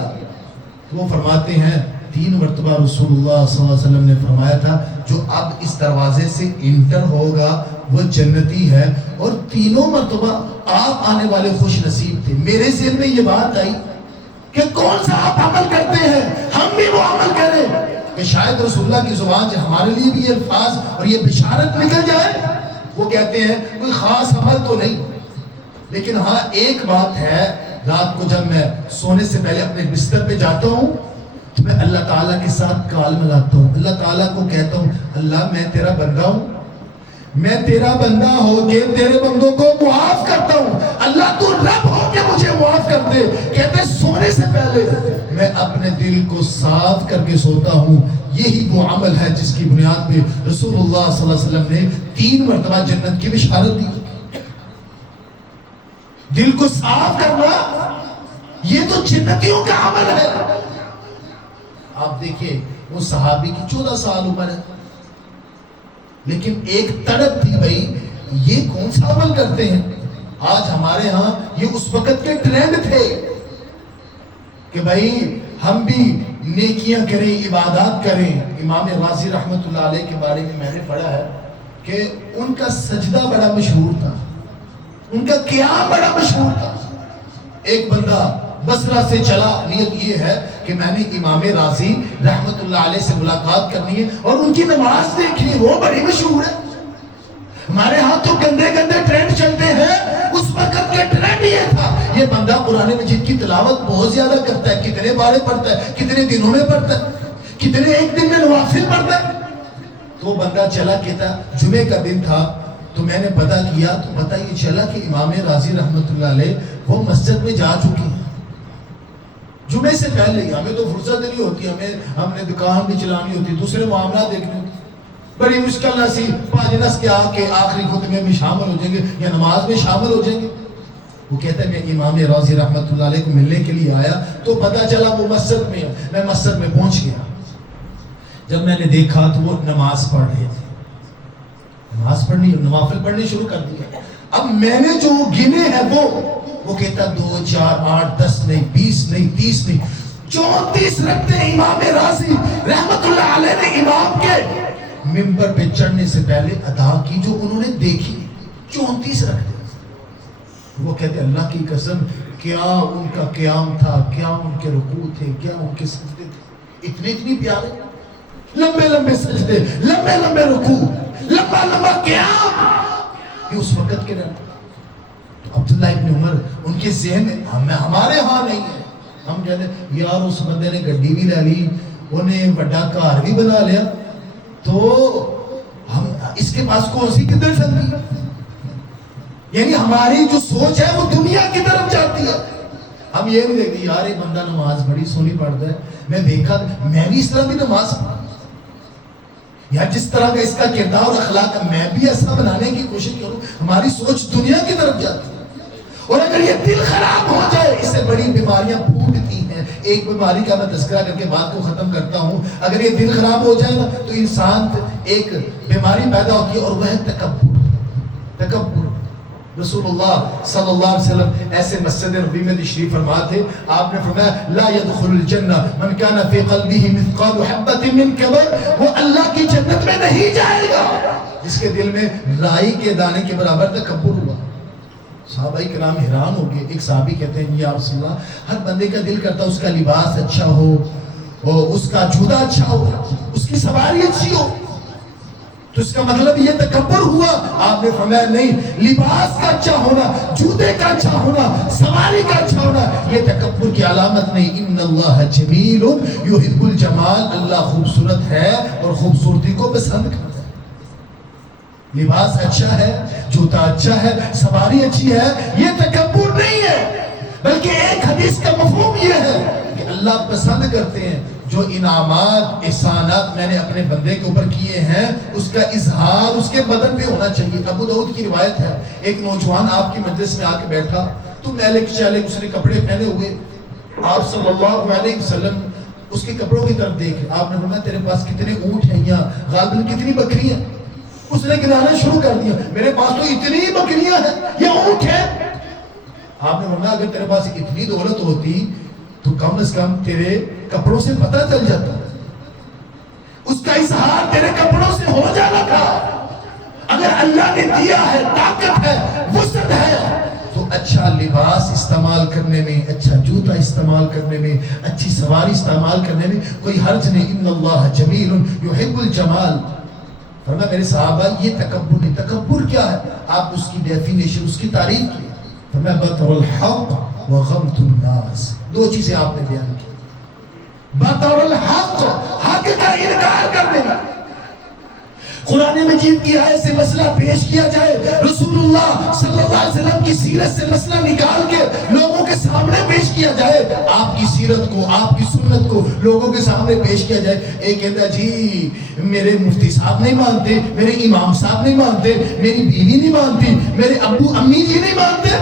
وہ فرماتے ہیں 3 مرتبہ رسول اللہ صلی اللہ علیہ وسلم نے فرمایا تھا جو اب اس دروازے سے انٹر ہوگا وہ جنتی ہے، اور 3 مرتبہ آپ آنے والے خوش نصیب تھے۔ میرے ذہن میں یہ بات آئی کہ کون سا آپ عمل کرتے ہیں، ہم بھی وہ عمل کریں کہ شاید رسول اللہ کی زبان سے ہمارے لیے بھی یہ الفاظ اور یہ بشارت نکل جائے۔ وہ کہتے ہیں کوئی خاص عمل تو نہیں، لیکن ہاں ایک بات ہے، رات کو جب میں سونے سے پہلے اپنے بستر پہ جاتا ہوں تو میں اللہ تعالیٰ کے ساتھ کال ملاتا ہوں، اللہ تعالیٰ کو کہتا ہوں اللہ میں تیرا بندہ ہوں، میں تیرا بندہ ہو کے تیرے بندوں کو معاف کرتا ہوں، اللہ تو رب ہو کے مجھے معاف کر دے۔ کہتے سونے سے پہلے میں اپنے دل کو صاف کر کے سوتا ہوں۔ یہی وہ عمل ہے جس کی بنیاد پہ رسول اللہ صلی اللہ علیہ وسلم نے 3 مرتبہ جنت کی بشارت دی۔ دل کو صاف کرنا یہ تو جنتیوں کا عمل ہے۔ آپ دیکھیں وہ صحابی کی 14 سال عمر ہے، لیکن ایک تڑپ تھی بھائی یہ کون سا عمل کرتے ہیں۔ آج ہمارے ہاں یہ اس وقت کے ٹرینڈ تھے کہ بھائی ہم بھی نیکیاں کریں، عبادات کریں۔ امام راضی رحمت اللہ علیہ کے بارے میں نے پڑھا ہے کہ ان کا سجدہ بڑا مشہور تھا، ان کا قیام بڑا مشہور تھا۔ ایک بندہ بصرہ سے چلا، نیت یہ ہے کہ میں نے امام راضی رحمت اللہ علیہ سے ملاقات کرنی ہے اور ان کی نماز دیکھنی ہے، وہ بڑی مشہور ہے۔ ہمارے ہاں تو گندے گندے ٹرینڈ چلتے ہیں، اس وقت کے ٹرینڈ یہ تھا۔ یہ بندہ قرآن مجید کی تلاوت بہت زیادہ کرتا ہے، کتنے بارے پڑھتا ہے، کتنے دنوں میں پڑھتا ہے، کتنے ایک دن میں نوافل پڑھتا ہے۔ تو وہ بندہ چلا کہتا جمعے کا دن تھا، تو میں نے پتہ کیا تو پتہ یہ چلا کہ امام راضی رحمت اللہ علیہ وہ مسجد میں جا چکے ہیں۔ جمعے سے پہلے ہی ہمیں تو فرصت نہیں ہوتی، ہم نے دکان بھی چلانی ہوتی، دوسرے معاملات دیکھنے ہوتے، بڑی مشکل نسی 5 نس کے کے آخری خطبے میں شامل ہو جائیں گے یا نماز میں شامل ہو جائیں گے۔ وہ کہتا ہے میں امام راضی رحمت اللہ علیہ کو ملنے کے لیے آیا تو پتہ چلا وہ مسجد میں ہے، میں مسجد میں پہنچ گیا، جب میں نے دیکھا تو وہ نماز پڑھ رہے تھے، نماز پڑھنی نوافل پڑھنے شروع کر دیا۔ اب میں نے جو گنے ہیں وہ کہتا 2 4 8 10 نہیں 20 نہیں 30 نہیں 34 رکھتے امام راضی رحمت اللہ علیہ نے امام کے منبر پہ چڑھنے سے پہلے ادا کی جو انہوں نے دیکھی، 34 رکھتے۔ وہ کہتے اللہ کی قسم کیا ان کا قیام تھا، کیا ان کے رکوع تھے، کیا ان کے سجدے تھے، اتنے پیارے، لمبے لمبے سجدے، لمبے لمبے رکوع، لمبا لمبا قیام، یہ اس وقت کے رہے۔ تو عبداللہ ابن عمر ان کے ذہن میں ہمارے ہاں نہیں ہے، ہم کہتے ہیں یار اس بندے نے گڈی بھی لے لی، انہیں بڑا کار بھی بنا لیا، تو ہم اس کے پاس کون سی قدر سکتی، یعنی ہماری جو سوچ ہے وہ دنیا کی طرف جاتی ہے۔ ہم یہ نہیں دیکھتے یار یہ بندہ نماز بڑی سونی پڑھتا ہے، میں دیکھا میں بھی اس طرح بھی نماز پڑھا، یا جس طرح کا اس کا کردار اور اخلاق میں بھی ایسا بنانے کی کوشش کروں۔ ہماری سوچ دنیا کی طرف جاتی ہے، اور اگر یہ دل خراب ہو جائے اس سے بڑی بیماریاں پھوٹتی ہیں۔ ایک بیماری کا میں تذکرہ کر کے بات کو ختم کرتا ہوں، اگر یہ دل خراب ہو جائے نا تو انسان ایک بیماری پیدا ہوتی ہے اور وہ ہے تکبر۔ رسول اللہ صلی اللہ علیہ وسلم ایسے مسجد نبوی میں تشریف فرما تھے، آپ نے فرمایا لا يدخل الجنہ من کان فی قلبہ مثقال حبۃ من کبر، وہ اللہ کی جنت میں نہیں جائے گا جس کے دل میں رائی کے دانے کے برابر تکبر ہوا۔ صحابہ کرام حیران ہو گئے۔ ایک صحابی کہتے ہیں یا رسول اللہ، ہر بندے کا دل کرتا اس کا لباس اچھا ہو، اس کا جوتا اچھا ہو، اس کی سواری اچھی ہو، تو اس کا مطلب یہ تکبر ہوا؟ آپ نے فرمایا نہیں، لباس کا اچھا ہونا، جوتے کا اچھا ہونا، سواری کا اچھا ہونا یہ تکبر کی علامت نہیں۔ ان اللہ جمیل یحب الجمال، اللہ خوبصورت ہے اور خوبصورتی کو پسند کرتا ہے۔ لباس اچھا ہے، جوتا اچھا ہے، سواری اچھی ہے، یہ تکبر نہیں ہے، بلکہ ایک حدیث کا مفہوم یہ ہے کہ اللہ پسند کرتے ہیں جو انعامات احسانات میں نے اپنے بندے کے اوپر کیے ہیں اس کا اظہار اس کے بدن پہ ہونا چاہیے۔ ابو داؤد کی روایت ہے، ایک نوجوان آپ کی مجلس میں آ کے بیٹھا تو میلے چالے اس نے کپڑے پہنے ہوئے، آپ صلی اللہ علیہ وسلم اس کے کپڑوں کی طرف دیکھے، آپ نے فرمایا تیرے پاس کتنے اونٹ ہیں یا غالباً کتنی بکریاں؟ اس نے گنانا شروع کر دیا، میرے پاس تو اتنی بکریاں ہیں یا اونٹ ہیں۔ آپ نے فرمایا اگر تیرے پاس اتنی دولت ہوتی تو کم از کم تیرے کپڑوں سے پتہ چل جاتا، اس کا اظہار تیرے کپڑوں سے ہو جانا تھا۔ اگر اللہ نے دیا ہے، طاقت ہے، وسعت ہے، تو اچھا لباس استعمال کرنے میں، اچھا جوتا استعمال کرنے میں، اچھی سواری استعمال کرنے میں کوئی حرج نہیں۔ ان اللہ جمیل یحب الجمال۔ فرمایا میرے صحابہ یہ تکبر نہیں۔ تکبر کیا ہے؟ آپ اس کی ڈیفینیشن، اس کی تعریف کی۔ فرمایا بطر الحق وغمت الناس، دو چیزیں آپ نے بیان کی۔ بطر الحق، حق کا انکار کر دینا۔ قرآن مجید کی آیت سے مسئلہ پیش کیا جائے، رسول اللہ صلی اللہ علیہ وسلم کی سیرت سے مسئلہ نکال کے لوگوں کے سامنے پیش کیا جائے، آپ کی سیرت کو، آپ کی سنت کو لوگوں کے سامنے پیش کیا جائے۔ ایک کہتا جی میرے مفتی صاحب نہیں مانتے، میرے امام صاحب نہیں مانتے، میری بیوی نہیں مانتی، میرے ابو امی جی نہیں مانتے،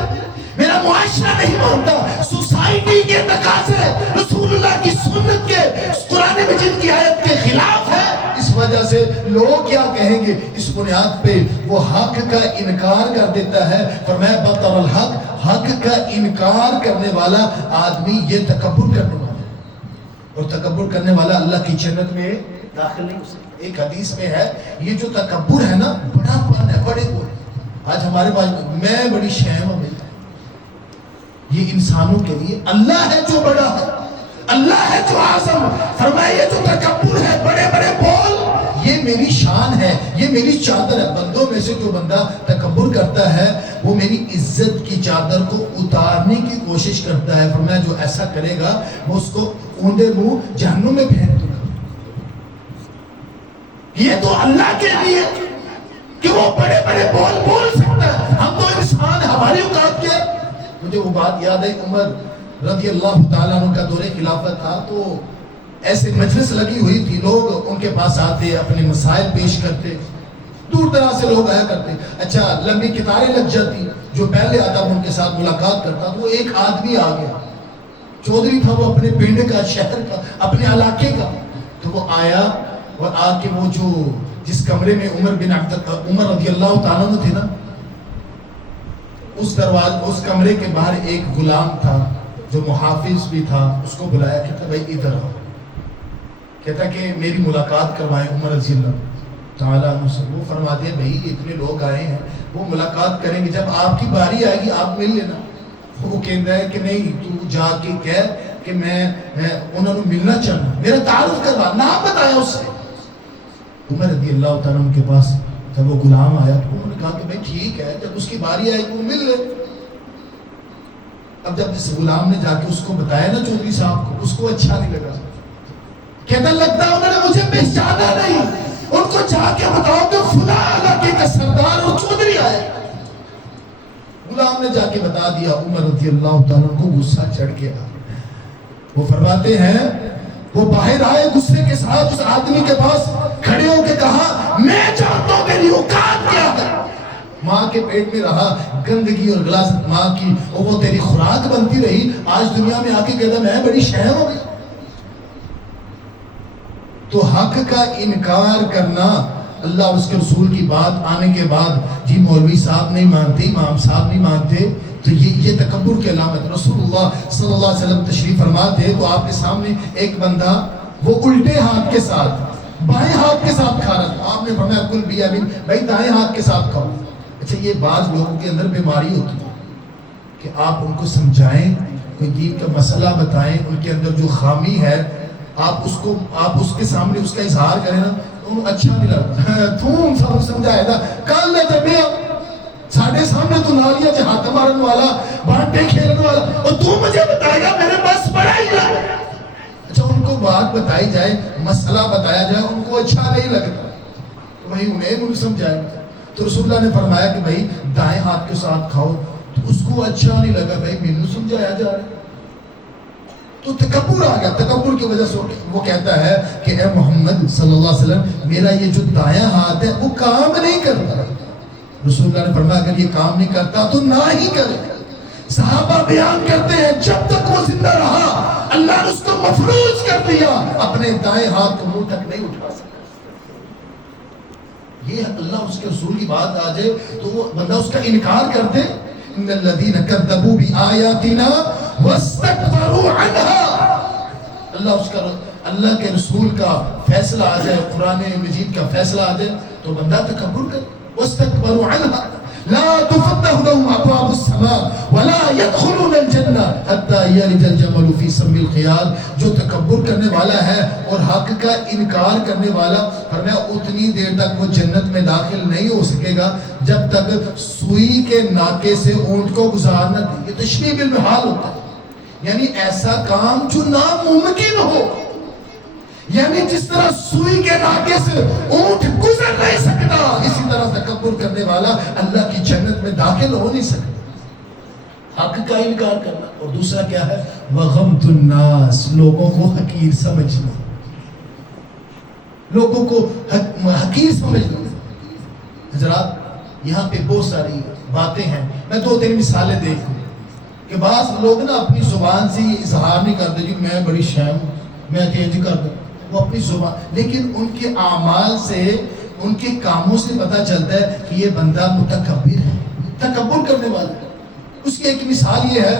میرا معاشرہ نہیں مانتا، سوسائٹی کے تقاضے رسول اللہ کی سنت کے قرآن مجید کی آیت کے خلاف ہے، اس وجہ سے لوگ کیا کہیں گے، اس بنیاد پہ وہ حق کا انکار کر دیتا ہے۔ فرمایا بطر الحق، حق کا انکار کرنے والا آدمی یہ تکبر کرنے والا ہے، اور تکبر کرنے والا اللہ کی جنت میں داخل نہیں ہو سکتا۔ ایک حدیث میں ہے یہ جو تکبر ہے نا بڑا پن ہے، بڑے بول۔ آج ہمارے پاس میں بڑی شہم ہوں، یہ انسانوں کے لیے اللہ ہے جو بڑا ہے، اللہ ہے جو اعظم۔ فرمایا یہ جو تکبر ہے، بڑے بڑے بول، یہ میری شان ہے، یہ میری چادر ہے۔ بندوں میں سے جو بندہ تکبر کرتا ہے وہ میری عزت کی چادر کو اتارنے کی کوشش کرتا ہے۔ فرمایا جو ایسا کرے گا میں اس کو اوندے منہ جہنم میں پھینک دوں گا۔ یہ تو اللہ کے لیے کہ وہ بڑے بڑے بول سکتا ہے، ہم تو انسان، ہماری اوقات کیا ہے؟ مجھے وہ بات یاد ہے، عمر رضی اللہ تعالیٰ عنہ کا دور خلافت تھا، تو ایسے مجلس لگی ہوئی تھی، لوگ ان کے پاس آتے، اپنے مسائل پیش کرتے، دور دراز سے لوگ آیا کرتے. اچھا لمبی قطاریں لگ جاتی، جو پہلے آتا وہ ان کے ساتھ ملاقات کرتا. تو ایک آدمی آ گیا، چودھری تھا وہ، اپنے پنڈ کا، شہر کا، اپنے علاقے کا. تو وہ آیا اور آ کے وہ جو جس کمرے میں عمر رضی اللہ تعالیٰ عنہ تھے نا، اس کمرے کے باہر ایک غلام تھا جو محافظ بھی تھا، اس کو بلایا، کہتا بھائی ادھر آؤ، کہتا کہ میری ملاقات کروائیں عمر رضی اللہ تعالیٰ عنہ سے. وہ فرماتے ہیں بھائی اتنے لوگ آئے ہیں، وہ ملاقات کریں گے، جب آپ کی باری آئے گی آپ مل لینا. وہ کہتا ہے کہ نہیں، تو جا کے کہہ کہ میں انہوں نے ملنا چاہنا، میرا تعارف کروا، نام بتایا اس سے. عمر رضی اللہ تعالیٰ عنہ کے پاس جب وہ غلام آیا تو انہوں نے کہا کہ بھائی ٹھیک ہے، جب اس کی باری آئے گی وہ مل لے. اب جب اس غلام نے جا کے اس کو بتایا نا چودھری صاحب کو، اس کو اچھا نہیں لگا. کہتا لگتا انہوں نے مجھے پہچانا نہیں، ان کو جا کے بتاؤ کہ فلاں علاقے کا سردار اور چودھری آئے. غلام نے جا کے بتا دیا. عمر رضی اللہ تعالیٰ کو غصہ چڑھ گیا. وہ فرماتے ہیں وہ باہر آئے غصے کے ساتھ، اس آدمی کے پاس کھڑے ہو کے کہا میں جانتا ہوں میری اوقات کیا ہے. ماں کے پیٹ میں رہا گندگی اور غلاظت ماں کی، اور وہ تیری خوراک بنتی رہی، آج دنیا میں آ کے کہتا میں بڑی شہر ہو گئی. تو حق کا انکار کرنا، اللہ اور اس کے رسول کی بات آنے کے بعد جی مولوی صاحب نہیں مانتے، امام صاحب نہیں مانتے، تو یہ تکبر کی علامت. رسول اللہ صلی اللہ علیہ وسلم تشریف فرما تھے تو آپ کے سامنے ایک بندہ وہ الٹے ہاتھ کے ساتھ بائیں ہاتھ کے ساتھ کھا رہا تھا. آپ نے فرمایا کل بیامین، بھائی دائیں ہاتھ کے ساتھ کھاؤ. اچھا یہ بعض لوگوں کے اندر بیماری ہوتی ہے کہ آپ ان کو سمجھائیں، کوئی دین کا مسئلہ بتائیں، ان کے اندر جو خامی ہے آپ اس کے سامنے اس کا اظہار کریں نا، انہوں اچھا نہیں لگتا. تم سب سمجھائے تھا کل نہ جمعہ ساڑھے سامنے تو نالیاں ہاتھ مارن والا، بانٹے کھیلنے والا، اور تو مجھے بتائے گا میرے پاس بڑا ہی ہے. اچھا ان کو بات بتائی جائے، مسئلہ بتایا جائے، ان کو اچھا نہیں لگتا، تو وہی انہیں سمجھائے گا. تو رسول اللہ نے فرمایا کہ بھائی دائیں ہاتھ کے ساتھ کھاؤ. تو اس کو اچھا نہیں لگا، بھائی مینوں سمجھایا جا رہا ہے. تو تکبر آ گیا. تکبر کی وجہ سے وہ کہتا ہے کہ اے محمد صلی اللہ علیہ وسلم میرا یہ جو دایاں ہاتھ ہے وہ کام نہیں کرتا. رسول اللہ نے فرمایا اگر یہ کام نہیں کرتا تو نہ ہی کرے. صحابہ بیان کرتے ہیں جب تک وہ زندہ رہا اللہ نے اس کو مفروض کر دیا، اپنے دائیں ہاتھ کو منہ تک نہیں اٹھا سکتا. یہ اللہ اس کے رسول کی بات آ جائے تو وہ بندہ اس کا انکار کر دے. ان الذین کذبوا بآیاتنا واستکبروا عنها، اللہ کے رسول کا فیصلہ آ جائے، قرآن مجید کا فیصلہ آ جائے تو بندہ تکبر کرے. واستکبروا عنها لا تفتح لهم ابواب السماء ولا يدخلون الجنہ حتى يلج الجمل في سم الخياط. جو تکبر کرنے والا ہے اور حق کا انکار کرنے والا، فرمایا اتنی دیر تک وہ جنت میں داخل نہیں ہو سکے گا جب تک سوئی کے ناکے سے اونٹ کو گزارنا. یہ تشبیہ بالمحال ہوتا ہے، یعنی ایسا کام جو ناممکن ہو، یعنی جس طرح سوئی کے ناکے سے اونٹ گزر نہیں سکتا، اسی طرح تکبر کرنے والا اللہ کی جنت میں داخل ہو نہیں سکتا. حق کا انکار کرنا. اور دوسرا کیا ہے؟ وغمت الناس، لوگوں کو حقیر سمجھنا، لوگوں کو حقیر سمجھنا. حضرات یہاں پہ بہت ساری باتیں ہیں، میں 2-3 مثالیں دیکھوں کہ بعض لوگ نا اپنی زبان سے یہ اظہار نہیں کرتے جی میں بڑی شیم ہوں، میں چینج کر دوں، وہ اپنی زبان، لیکن ان کے اعمال سے، ان کے کاموں سے پتہ چلتا ہے کہ یہ بندہ متکبر ہے، تکبر کرنے والا ہے. اس کی ایک مثال یہ ہے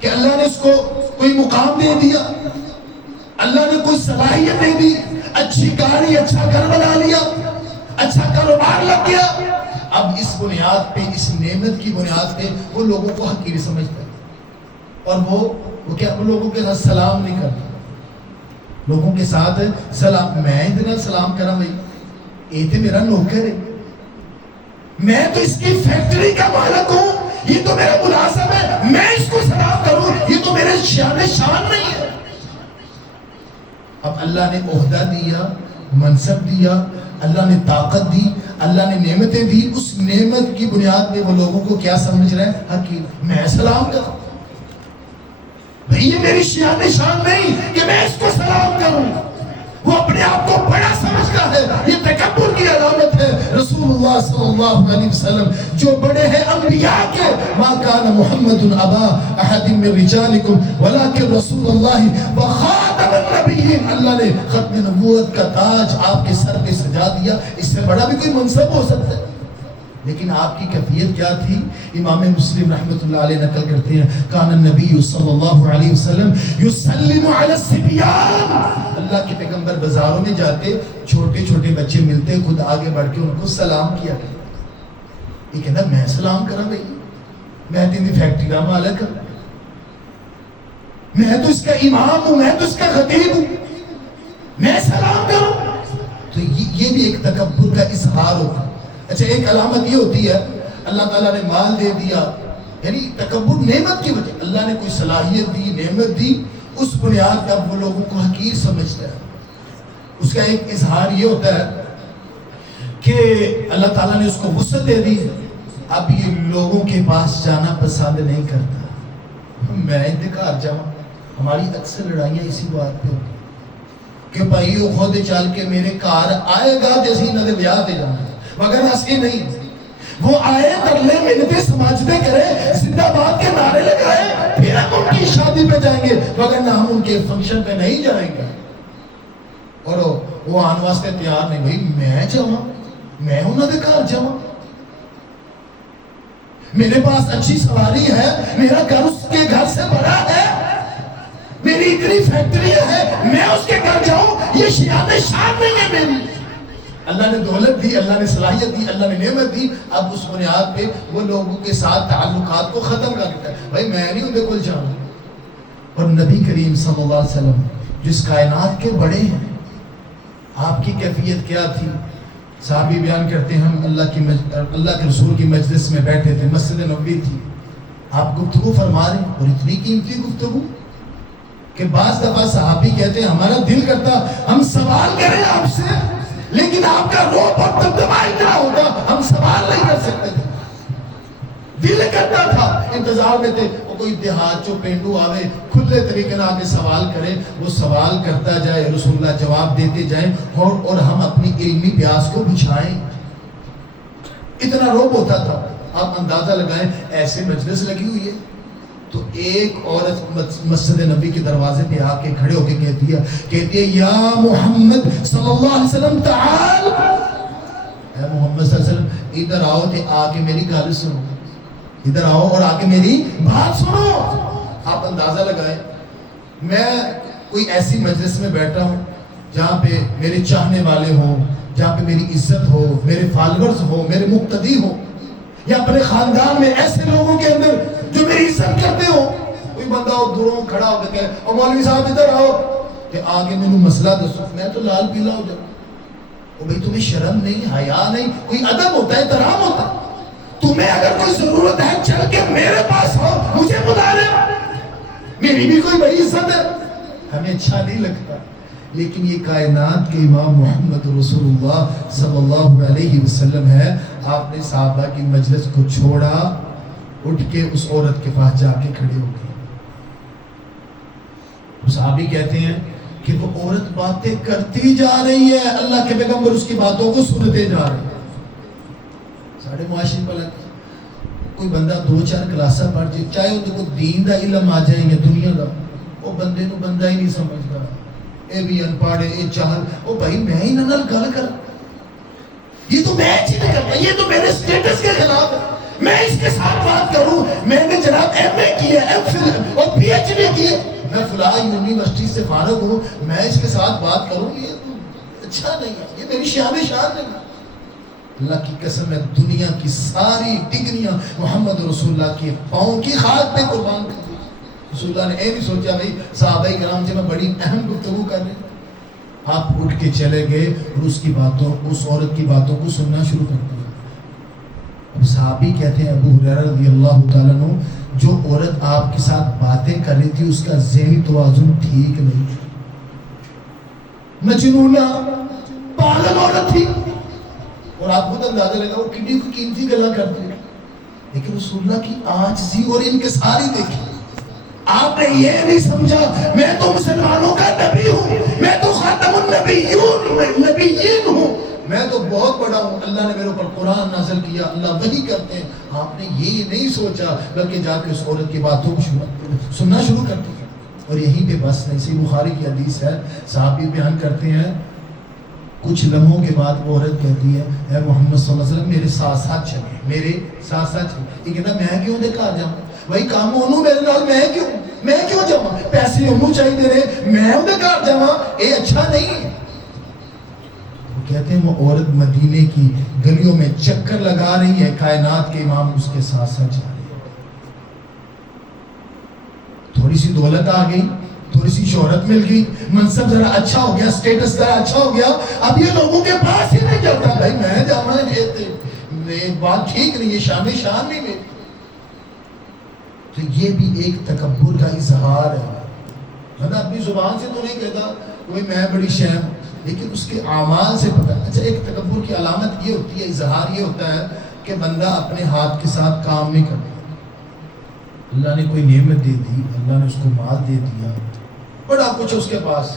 کہ اللہ نے اس کو کوئی مقام دے دیا، اللہ نے کوئی صلاحیت دے دی، اچھی گاڑی، اچھا گھر بنا لیا، اچھا کاروبار لگ گیا. اب اس بنیاد پہ، اس نعمت کی بنیاد پہ وہ لوگوں کو حقیر سمجھتا ہے، اور وہ کیا، وہ لوگوں کے ساتھ سلام نہیں کرتا. لوگوں کے ساتھ سلام، میں اتنا سلام کرا بھائی یہ تو میرا نوکر ہے، میں تو اس کی فیکٹری کا مالک ہوں، یہ تو میرا ملازم ہے، میں اس کو سلام کروں، یہ تو میرے شان نہیں ہے. اب اللہ نے عہدہ دیا، منصب دیا، اللہ نے طاقت دی، اللہ نے نعمتیں دی، اس نعمت کی بنیاد پہ وہ لوگوں کو کیا سمجھ رہے ہیں؟ حقیر. میں سلام کروں. یہ میری شان شان نہیں کہ میں اس کو سلام کروں. وہ اپنے آپ کو بڑا سمجھتا ہے. یہ تکبر کی علامت ہے. رسول اللہ صلی اللہ علیہ وسلم جو بڑے ہیں انبیاء کے, ما کان محمد ابا احد من رجالکم ولکن رسول اللہ وخاتم النبیین. اللہ نے ختم نبوت کا تاج آپ کے سر پہ سجا دیا. اس سے بڑا بھی کوئی منصب ہو سکتا ہے؟ لیکن آپ کی کیفیت کیا تھی؟ امام مسلم رحمۃ اللہ علیہ نقل کرتے ہیں, کان النبی صلی اللہ علیہ وسلم یسلم علی الصبیان. اللہ کے پیغمبر بازاروں میں جاتے, چھوٹے چھوٹے بچے ملتے, خود آگے بڑھ کے ان کو سلام کیا کرتے. یہ کہتا میں سلام کرا بھائی, میں تو ان فیکٹری کا مالک ہوں, میں تو اس کا امام ہوں, میں تو اس کا خطیب ہوں, میں سلام کروں. تو یہ بھی ایک تکبر کا اظہار ہوتا ہے. اچھا, ایک علامت یہ ہوتی ہے اللہ تعالیٰ نے مال دے دیا, یعنی تکبر نعمت کی وجہ, اللہ نے کوئی صلاحیت دی, نعمت دی, اس بنیاد پہ اب وہ لوگوں کو حقیر سمجھتا ہے. اس کا ایک اظہار یہ ہوتا ہے کہ اللہ تعالیٰ نے اس کو وسعت دے دی, اب یہ لوگوں کے پاس جانا پسند نہیں کرتا. میں انتقال جاؤں, ہماری اکثر لڑائیاں اسی بات پہ ہوتی کہ بھائی وہ خود چل کے میرے کار آئے گا جیسے انہوں نے بیاہ دے جانا, مگر ایسے نہیں. وہ آئے ترلے منتیں سماجتے کرے, زندہ باد کے نعرے لگائے, پھر ہم ان کی شادی پہ جائیں گے, مگر نہ ہم ان کے فنکشن پہ نہیں جائیں گے. اور وہ آنے واسطے تیار نہیں. بھائی میں جاؤں, میں انہوں نے گھر جاؤں, میرے پاس اچھی سواری ہے, میرا گھر اس کے گھر سے بڑا ہے, میری اتنی فیکٹریاں ہے, میں اس کے گھر جاؤں, یہ شان شان نہیں ہے میری. اللہ نے دولت دی, اللہ نے صلاحیت دی, اللہ نے نعمت دی, اب اس بنیاد پہ وہ لوگوں کے ساتھ تعلقات کو ختم کر دیتا ہے. بھائی میں نہیں ان کو جانا. اور نبی کریم صلی اللہ علیہ وسلم جس کائنات کے بڑے ہیں, آپ کی کیفیت کیا تھی؟ صحابی بیان کرتے ہیں, ہم اللہ کے رسول کی مجلس میں بیٹھے تھے, مسجد نبوی تھی, آپ گفتگو فرما رہے ہیں, اور اتنی قیمتی گفتگو کہ بعض دفعہ صحابی کہتے ہیں ہمارا دل کرتا ہم سوال کریں آپ سے, لیکن آپ کا روپ اور دمدمہ اتنا ہوتا ہم سوال نہیں کر سکتے تھے. دل کرتا تھا, انتظار میں تھے وہ کوئی دیہات جو پینڈو آوے, کھلے طریقے سے آگے سوال کرے, وہ سوال کرتا جائے, رسول اللہ جواب دیتے جائیں, اور ہم اپنی علمی پیاس کو بچھائیں. اتنا روپ ہوتا تھا. آپ اندازہ لگائیں, ایسے مجلس لگی ہوئی ہے تو ایک عورت مسجد نبی کے دروازے پہ آ کے کھڑے ہو کے کہتی ہے یا محمد صلی اللہ علیہ وسلم تعال, اے محمد صلی اللہ علیہ وسلم ادھر آؤ, تے آ کے میری گل سنو, ادھر آؤ اور آ کے میری بات سنو. آپ اندازہ لگائیں, میں کوئی ایسی مجلس میں بیٹھا ہوں جہاں پہ میرے چاہنے والے ہوں, جہاں پہ میری عزت ہو, میرے فالورز ہو, میرے مقتدی ہو, یا اپنے خاندان میں ایسے لوگوں کے اندر جو میری عزت کرتے ہو. کوئی بندہ ہو دوروں کھڑا ہو کے کہے اور مولوی صاحب ادھر آؤ کہ آگے میں مسئلہ دسو, میں تو لال پیلا ہو جاؤں. او بھائی تمہیں شرم نہیں, حیا نہیں, کوئی ادب ہوتا ہے, احترام ہوتا ہے. تمہیں اگر کوئی ضرورت ہے چل کے میرے پاس ہو, مجھے بلا لے, میری بھی کوئی بڑی عزت ہے. ہمیں اچھا نہیں لگتا, لیکن یہ کائنات کے امام محمد رسول اللہ صلی اللہ علیہ وسلم ہے. آپ نے صحابہ کی مجلس کو چھوڑا, اٹھ کے اس عورت کے پاس جا کے کھڑے ہو گئے. صحابی کہتے ہیں کہ وہ عورت باتیں کرتی جا رہی ہے, اللہ کے پیغمبر اس کی باتوں کو سنتے جا رہے ہیں. ساڑھے معاشرے پر کوئی بندہ 2-4 کلاساں پڑھ جائے, چاہے وہ کو دین دا علم آ جائے یا دنیا دا, وہ بندے نو بندہ ہی نہیں سمجھتا. اے بھی ان پڑھے, اے چاہل, او بھائی میں ہی نال گل کر, یہ تو میں چیز کرتا, یہ تو میرے سٹیٹس کے خلاف ہے, میں اس کے ساتھ بات کروں, میں نے جناب ایم اے کیا, ایم فل اور پی ایچ ڈی کی, میں فلاں یونیورسٹی سے فارغ ہوں, میں اس کے ساتھ بات کروں, یہ تو اچھا نہیں ہے, یہ میری شان نہیں. اللہ کی قسم ہے, دنیا کی ساری ڈگریاں محمد رسول اللہ کے پاؤں کی خاک پہ قربان کر دی. رسول اللہ نے یہ نہیں سوچا بھائی صحابہ کرام سے میں بڑی اہم گفتگو کر رہے. آپ اٹھ کے چلے گئے اور اس کی باتوں, اس عورت کی باتوں کو سننا شروع کر دیا. اب صحابی کہتے ہیں ابو ہریرہ رضی اللہ تعالیٰ عنہ, جو عورت آپ کے ساتھ باتیں کر رہی تھی اس کا ذہنی توازن ٹھیک نہیں تھا, مجنونہ پاگل عورت تھی, اور آپ خود اندازہ لگا وہ کتنی قیمتی گلا کرتے ہیں. لیکن رسول اللہ کی عاجزی اور انکساری دیکھی, آپ نے یہ نہیں سمجھا میں تو مسلمانوں کا نبی ہوں، میں تو خاتم النبیین ہوں، میں تو بہت بڑا ہوں، اللہ نے میرے اوپر قرآن نازل کیا، اللہ وحی کرتے ہیں. آپ نے یہ نہیں سوچا، بلکہ جا کے اس عورت کی باتوں کو سننا شروع کر دیا. اور یہیں پہ بس نہیں. صحیح بخاری کی حدیث ہے، صحابی بیان کرتے ہیں کچھ لمحوں کے بعد وہ عورت کہتی ہے اے محمد صلی اللہ علیہ وسلم میرے ساتھ ساتھ چلیں، میرے ساتھ ساتھ چلیں. یہ کہتا میں کیوں دے گھر جاؤں، بھائی کام انہوں میرے نال میں کیوں جاؤں، پیسے انہوں چاہیے رہے میں انہیں گھر جاؤں، یہ اچھا نہیں. وہ کہتے ہیں وہ عورت مدینے کی گلیوں میں چکر لگا رہی ہے، کائنات کے امام اس کے ساتھ ساتھ جا رہے ہیں. تھوڑی سی دولت آ گئی، تھوڑی سی شہرت مل گئی، منصب ذرا اچھا ہو گیا، سٹیٹس ذرا اچھا ہو گیا، اب یہ لوگوں کے پاس ہی نہیں چلتا بھائی میں جانا ہے، بات ٹھیک نہیں ہے، شان نہیں میری. تو یہ بھی ایک تکبر کا اظہار ہے. میں اپنی زبان سے تو نہیں کہتا کوئی میں بڑی شیم، لیکن اس کے اعمال سے پتہ. اچھا ایک تکبر کی علامت یہ ہوتی ہے، اظہار یہ ہوتا ہے کہ بندہ اپنے ہاتھ کے ساتھ کام نہیں کرتا. اللہ نے کوئی نعمت دے دی، اللہ نے اس کو مال دے دیا، بڑا کچھ اس کے پاس،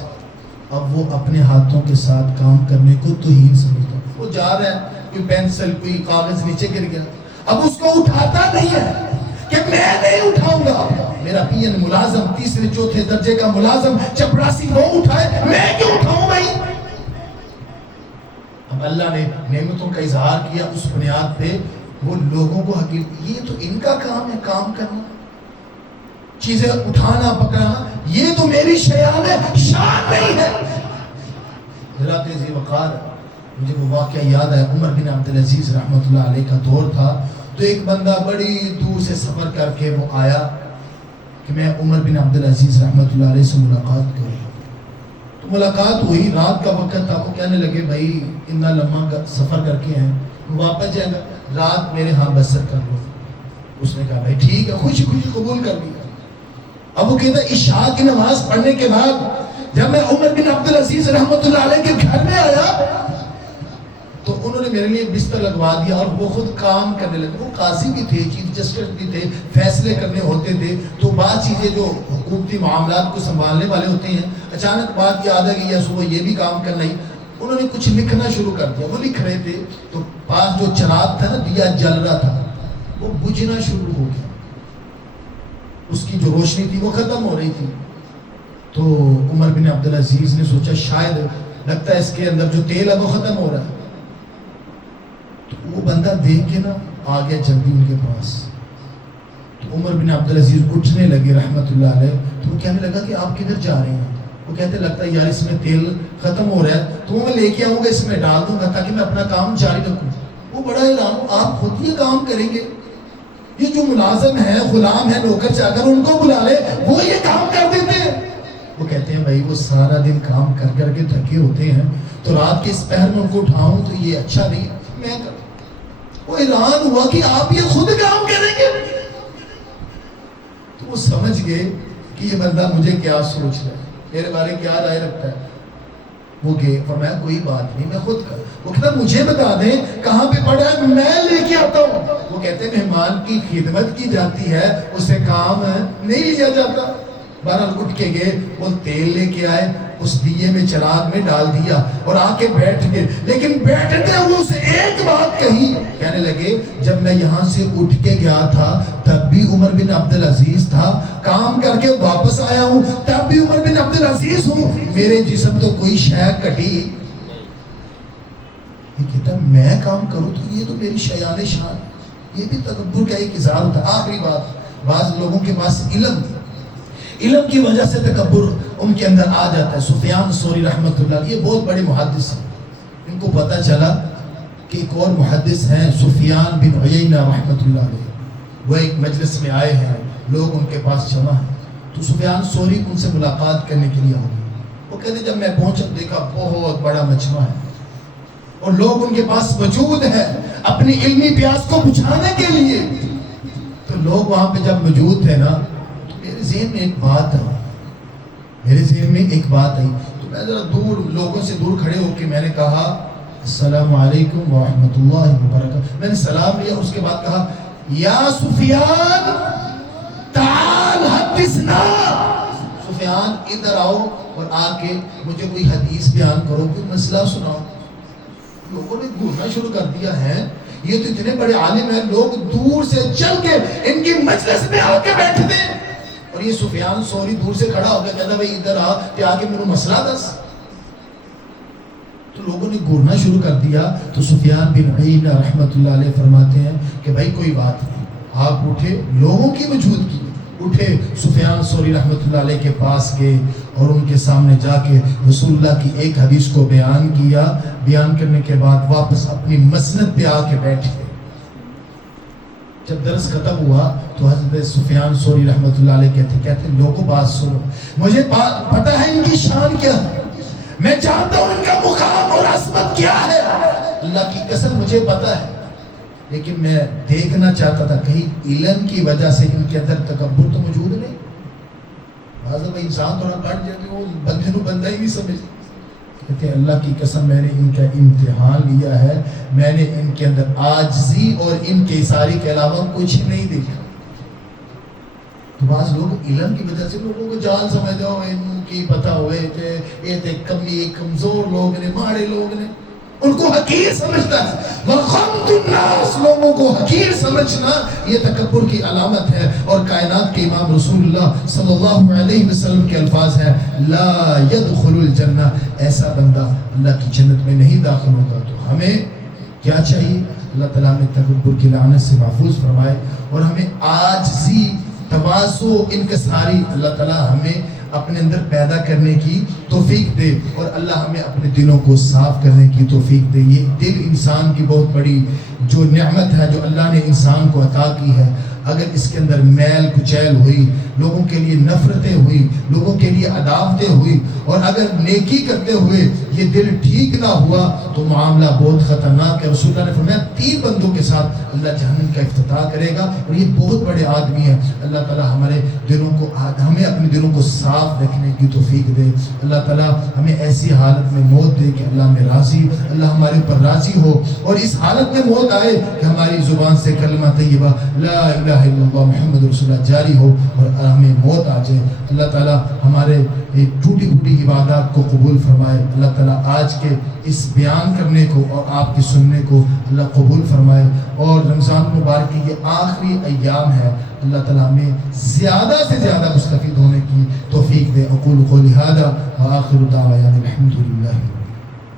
اب وہ اپنے ہاتھوں کے ساتھ کام کرنے کو توہین سمجھتا. وہ جا رہا ہے، کوئی پینسل کوئی کاغذ نیچے گر گیا، اب اس کو اٹھاتا نہیں ہے کہ میں نہیں اٹھاؤں گا، میرا پی این ملازم تیسرے چوتھے درجے کا ملازم چپراسی وہ اٹھائے، میں کیوں اٹھاؤں بھائی. اب اللہ نے نعمتوں کا اظہار کیا اس بنیاد پہ وہ لوگوں کو حقیقت یہ تو ان کا کام ہے، کام کرنا، چیزیں اٹھانا پکڑانا، یہ تو میری شیان ہے، شان نہیں ہے. حضرات ذی وقار مجھے وہ واقعہ یاد ہے، عمر بن عبدالعزیز رحمۃ اللہ علیہ کا دور تھا. تو ایک بندہ بڑی دور سے سفر کر کے وہ آیا کہ میں عمر بن عبدالعزیز رحمۃ اللہ علیہ سے ملاقات کروں. تو ملاقات ہوئی، رات کا وقت تھا. وہ کہنے لگے بھائی اتنا لمحہ سفر کر کے ہیں، واپس جائے گا، رات میرے ہاں بسر کر لو. اس نے کہا بھائی ٹھیک ہے، خوشی خوشی قبول کر لیا. اب وہ کہتا ہے عشاء کی نماز پڑھنے کے بعد جب میں عمر بن عبدالعزیز رحمۃ اللہ علیہ کے گھر میں آیا تو انہوں نے میرے لیے بستر لگوا دیا اور وہ خود کام کرنے لگے. وہ قاضی بھی تھے، چیف جسٹس بھی تھے، فیصلے کرنے ہوتے تھے. تو بعض چیزیں جو حکومتی معاملات کو سنبھالنے والے ہوتے ہیں، اچانک بات یاد آ گئی یا صبح یہ بھی کام کرنا ہی، انہوں نے کچھ لکھنا شروع کر دیا. وہ لکھ رہے تھے تو پاس جو چراغ تھا نا، دیا جل رہا تھا، وہ بجھنا شروع ہو گیا. اس کی جو روشنی تھی وہ ختم ہو رہی تھی. تو عمر بن عبدالعزیز نے سوچا شاید لگتا ہے اس کے اندر جو تیل ہے وہ ختم ہو رہا ہے. تو وہ بندہ دیکھ کے نا آ گیا جلدی ان کے پاس. تو عمر بن عبدالعزیز اٹھنے لگے رحمۃ اللہ علیہ. تو وہ کہنے لگا کہ آپ کدھر جا رہے ہیں؟ وہ کہتے لگتا ہے یار اس میں تیل ختم ہو رہا ہے تو میں لے کے آؤں گا، اس میں ڈال دوں گا تاکہ میں اپنا کام جاری رکھوں. وہ بڑا اعلان، آپ خود یہ کام کریں گے؟ یہ جو ملازم ہے، غلام ہے، نوکر چاکر، ان کو بلا لے، وہ یہ کام کر دیتے ہیں. وہ کہتے ہیں بھائی وہ سارا دن کام کر کر کے تھکے ہوتے ہیں، تو رات کے اس پہر میں ان کو اٹھاؤں تو یہ اچھا نہیں میں کروں. وہ اعلان ہوا کہ آپ یہ خود کام کریں گے. تو وہ سمجھ گئے کہ یہ بندہ مجھے کیا سوچ رہا ہے، میرے بارے کیا رائے رکھتا ہے. وہ گئے، فرمایا کوئی بات نہیں میں خود کر. وہ کہتا مجھے بتا دیں کہاں پہ پڑا ہے، میں لے کے آتا ہوں. وہ کہتے مہمان کی خدمت کی جاتی ہے، اسے کام نہیں لیا جاتا. بہرحال اٹھ کے گئے، وہ تیل لے کے آئے، اس دیے میں چراغ میں ڈال دیا اور آ کے بیٹھ گئے. لیکن بیٹھتے ہوئے اسے ایک بات کہی، کہنے لگے جب میں یہاں سے اٹھ کے گیا تھا تب بھی عمر بن عبدالعزیز تھا، کام کر کے واپس آیا ہوں تب بھی عمر بن عبدالعزیز ہوں، میرے جسم تو کوئی شے کٹی. یہ کہتا میں کام کروں تو یہ تو میری شیان شان. یہ بھی تکبر کا ایک اظہار ہوتا ہے. آخری بات، بعض لوگوں کے پاس علم کی وجہ سے تکبر ان کے اندر آ جاتا ہے. سفیان ثوری رحمۃ اللہ علیہ، یہ بہت بڑے محدث ہیں. ان کو پتہ چلا کہ ایک اور محدث ہیں سفیان بن عیینہ رحمۃ اللہ علیہ، وہ ایک مجلس میں آئے ہیں، لوگ ان کے پاس جمع ہیں. تو سفیان ثوری ان سے ملاقات کرنے کے لیے آئے. وہ کہتے جب میں پہنچا دیکھا بہت بڑا مجمع ہے اور لوگ ان کے پاس موجود ہیں اپنی علمی پیاس کو بجھانے کے لیے. تو لوگ وہاں پہ جب موجود تھے نا، ذہن میں ایک بات آئی، میرے ذہن میں ایک بات آئی. تو میں ذرا دور لوگوں سے دور کھڑے ہو کے میں نے کہا السلام علیکم ورحمۃ اللہ وبرکاتہ. میں نے سلام لیا، اس کے بعد کہا یا سفیان تعال تعال حدثنا، سفیان ادھر آؤ اور آ کے مجھے کوئی حدیث بیان کرو، کوئی مسئلہ سناؤ۔ لوگوں نے گھورنا شروع کر دیا ہے، یہ تو اتنے بڑے عالم ہیں، لوگ دور سے چل کے ان کی مجلس میں آ کے بیٹھتے ہیں، اور یہ سفیان ثوری دور سے کھڑا ہو کے کہتا بھائی ادھر آ کہ آ کے میرے مسئلہ دس۔ تو لوگوں نے گھورنا شروع کر دیا۔ تو سفیان بن عیینہ رحمۃ اللہ علیہ فرماتے ہیں کہ بھائی کوئی بات نہیں، آپ اٹھے، لوگوں کی موجودگی اٹھے، سفیان ثوری رحمۃ اللہ علیہ کے پاس گئے اور ان کے سامنے جا کے رسول اللہ کی ایک حدیث کو بیان کیا۔ بیان کرنے کے بعد واپس اپنی مسند پہ آ کے بیٹھ گئے۔ جب درس ختم ہوا تو حضرت سفیان ثوری رحمۃ اللہ علیہ کہتے لوگوں بات سنو، مجھے پتہ ہے ان کی شان کیا ہے، میں جانتا ہوں ان کا مقام اور عظمت کیا ہے، اللہ کی قسم مجھے پتہ ہے، لیکن میں دیکھنا چاہتا تھا کہیں علم کی وجہ سے ان کے اندر تکبر تو موجود نہیں۔ بعض دفعہ انسان تھوڑا بڑھ جائے وہ بندے نو بندہ ہی نہیں سمجھ۔ کہتے ہیں اللہ کی قسم میں نے ان کا امتحان لیا ہے، میں نے ان کے اندر عاجزی اور ان کے اشارے کے علاوہ کچھ نہیں دیکھا۔ تو بعض لوگ علم کی وجہ سے لوگوں کو جان سمجھ جاؤ، ان کی پتہ ہوئے کہ یہ تے کمی کمزور لوگ نے، ماڑے لوگ نے، ان کو حقیر سمجھتا ہے۔ وَغَمْتُ النَّاسِ، لوگوں کو حقیر سمجھنا یہ تکبر کی علامت ہے۔ اور کائنات کے امام رسول اللہ صلی اللہ علیہ وسلم کے الفاظ ہیں لا يدخل الجنہ، ایسا بندہ اللہ کی جنت میں نہیں داخل ہوگا۔ تو ہمیں کیا چاہیے؟ اللہ تعالیٰ ہمیں تکبر کی لعنت سے محفوظ فرمائے اور ہمیں عاجزی، تواضع، انکساری اللہ تعالیٰ ہمیں اپنے اندر پیدا کرنے کی توفیق دے، اور اللہ ہمیں اپنے دلوں کو صاف کرنے کی توفیق دے۔ یہ دل انسان کی بہت بڑی جو نعمت ہے جو اللہ نے انسان کو عطا کی ہے، اگر اس کے اندر میل کچیل ہوئی، لوگوں کے لیے نفرتیں ہوئی، لوگوں کے لیے عداوتیں ہوئی، اور اگر نیکی کرتے ہوئے یہ دل ٹھیک نہ ہوا تو معاملہ بہت خطرناک ہے۔ رسول اللہ نے فرمایا 3 بندوں کے ساتھ اللہ جہنم کا افتتاح کرے گا، اور یہ بہت بڑے آدمی ہیں۔ اللہ تعالیٰ ہمارے دلوں کو، ہمیں اپنے دلوں کو صاف رکھنے کی توفیق دے۔ اللہ تعالیٰ ہمیں ایسی حالت میں موت دے کہ اللہ میں راضی، اللہ ہمارے اوپر راضی ہو، اور اس حالت میں موت آئے کہ ہماری زبان سے کلمہ طیبہ لا الہ الا اللہ محمد رسول اللہ جاری ہو اور ہمیں موت آ جائے۔ اللہ تعالیٰ ہمارے ٹوٹی پھوٹی عبادات کو قبول فرمائے۔ اللہ تعالیٰ آج کے اس بیان کرنے کو اور آپ کے سننے کو اللہ قبول فرمائے، اور رمضان مبارک کی یہ آخری ایام ہے، اللہ تعالیٰ ہمیں زیادہ سے زیادہ مستفید ہونے کی توفیق دے۔ اقول قولی ھذا وآخر دعوانا الحمد للہ۔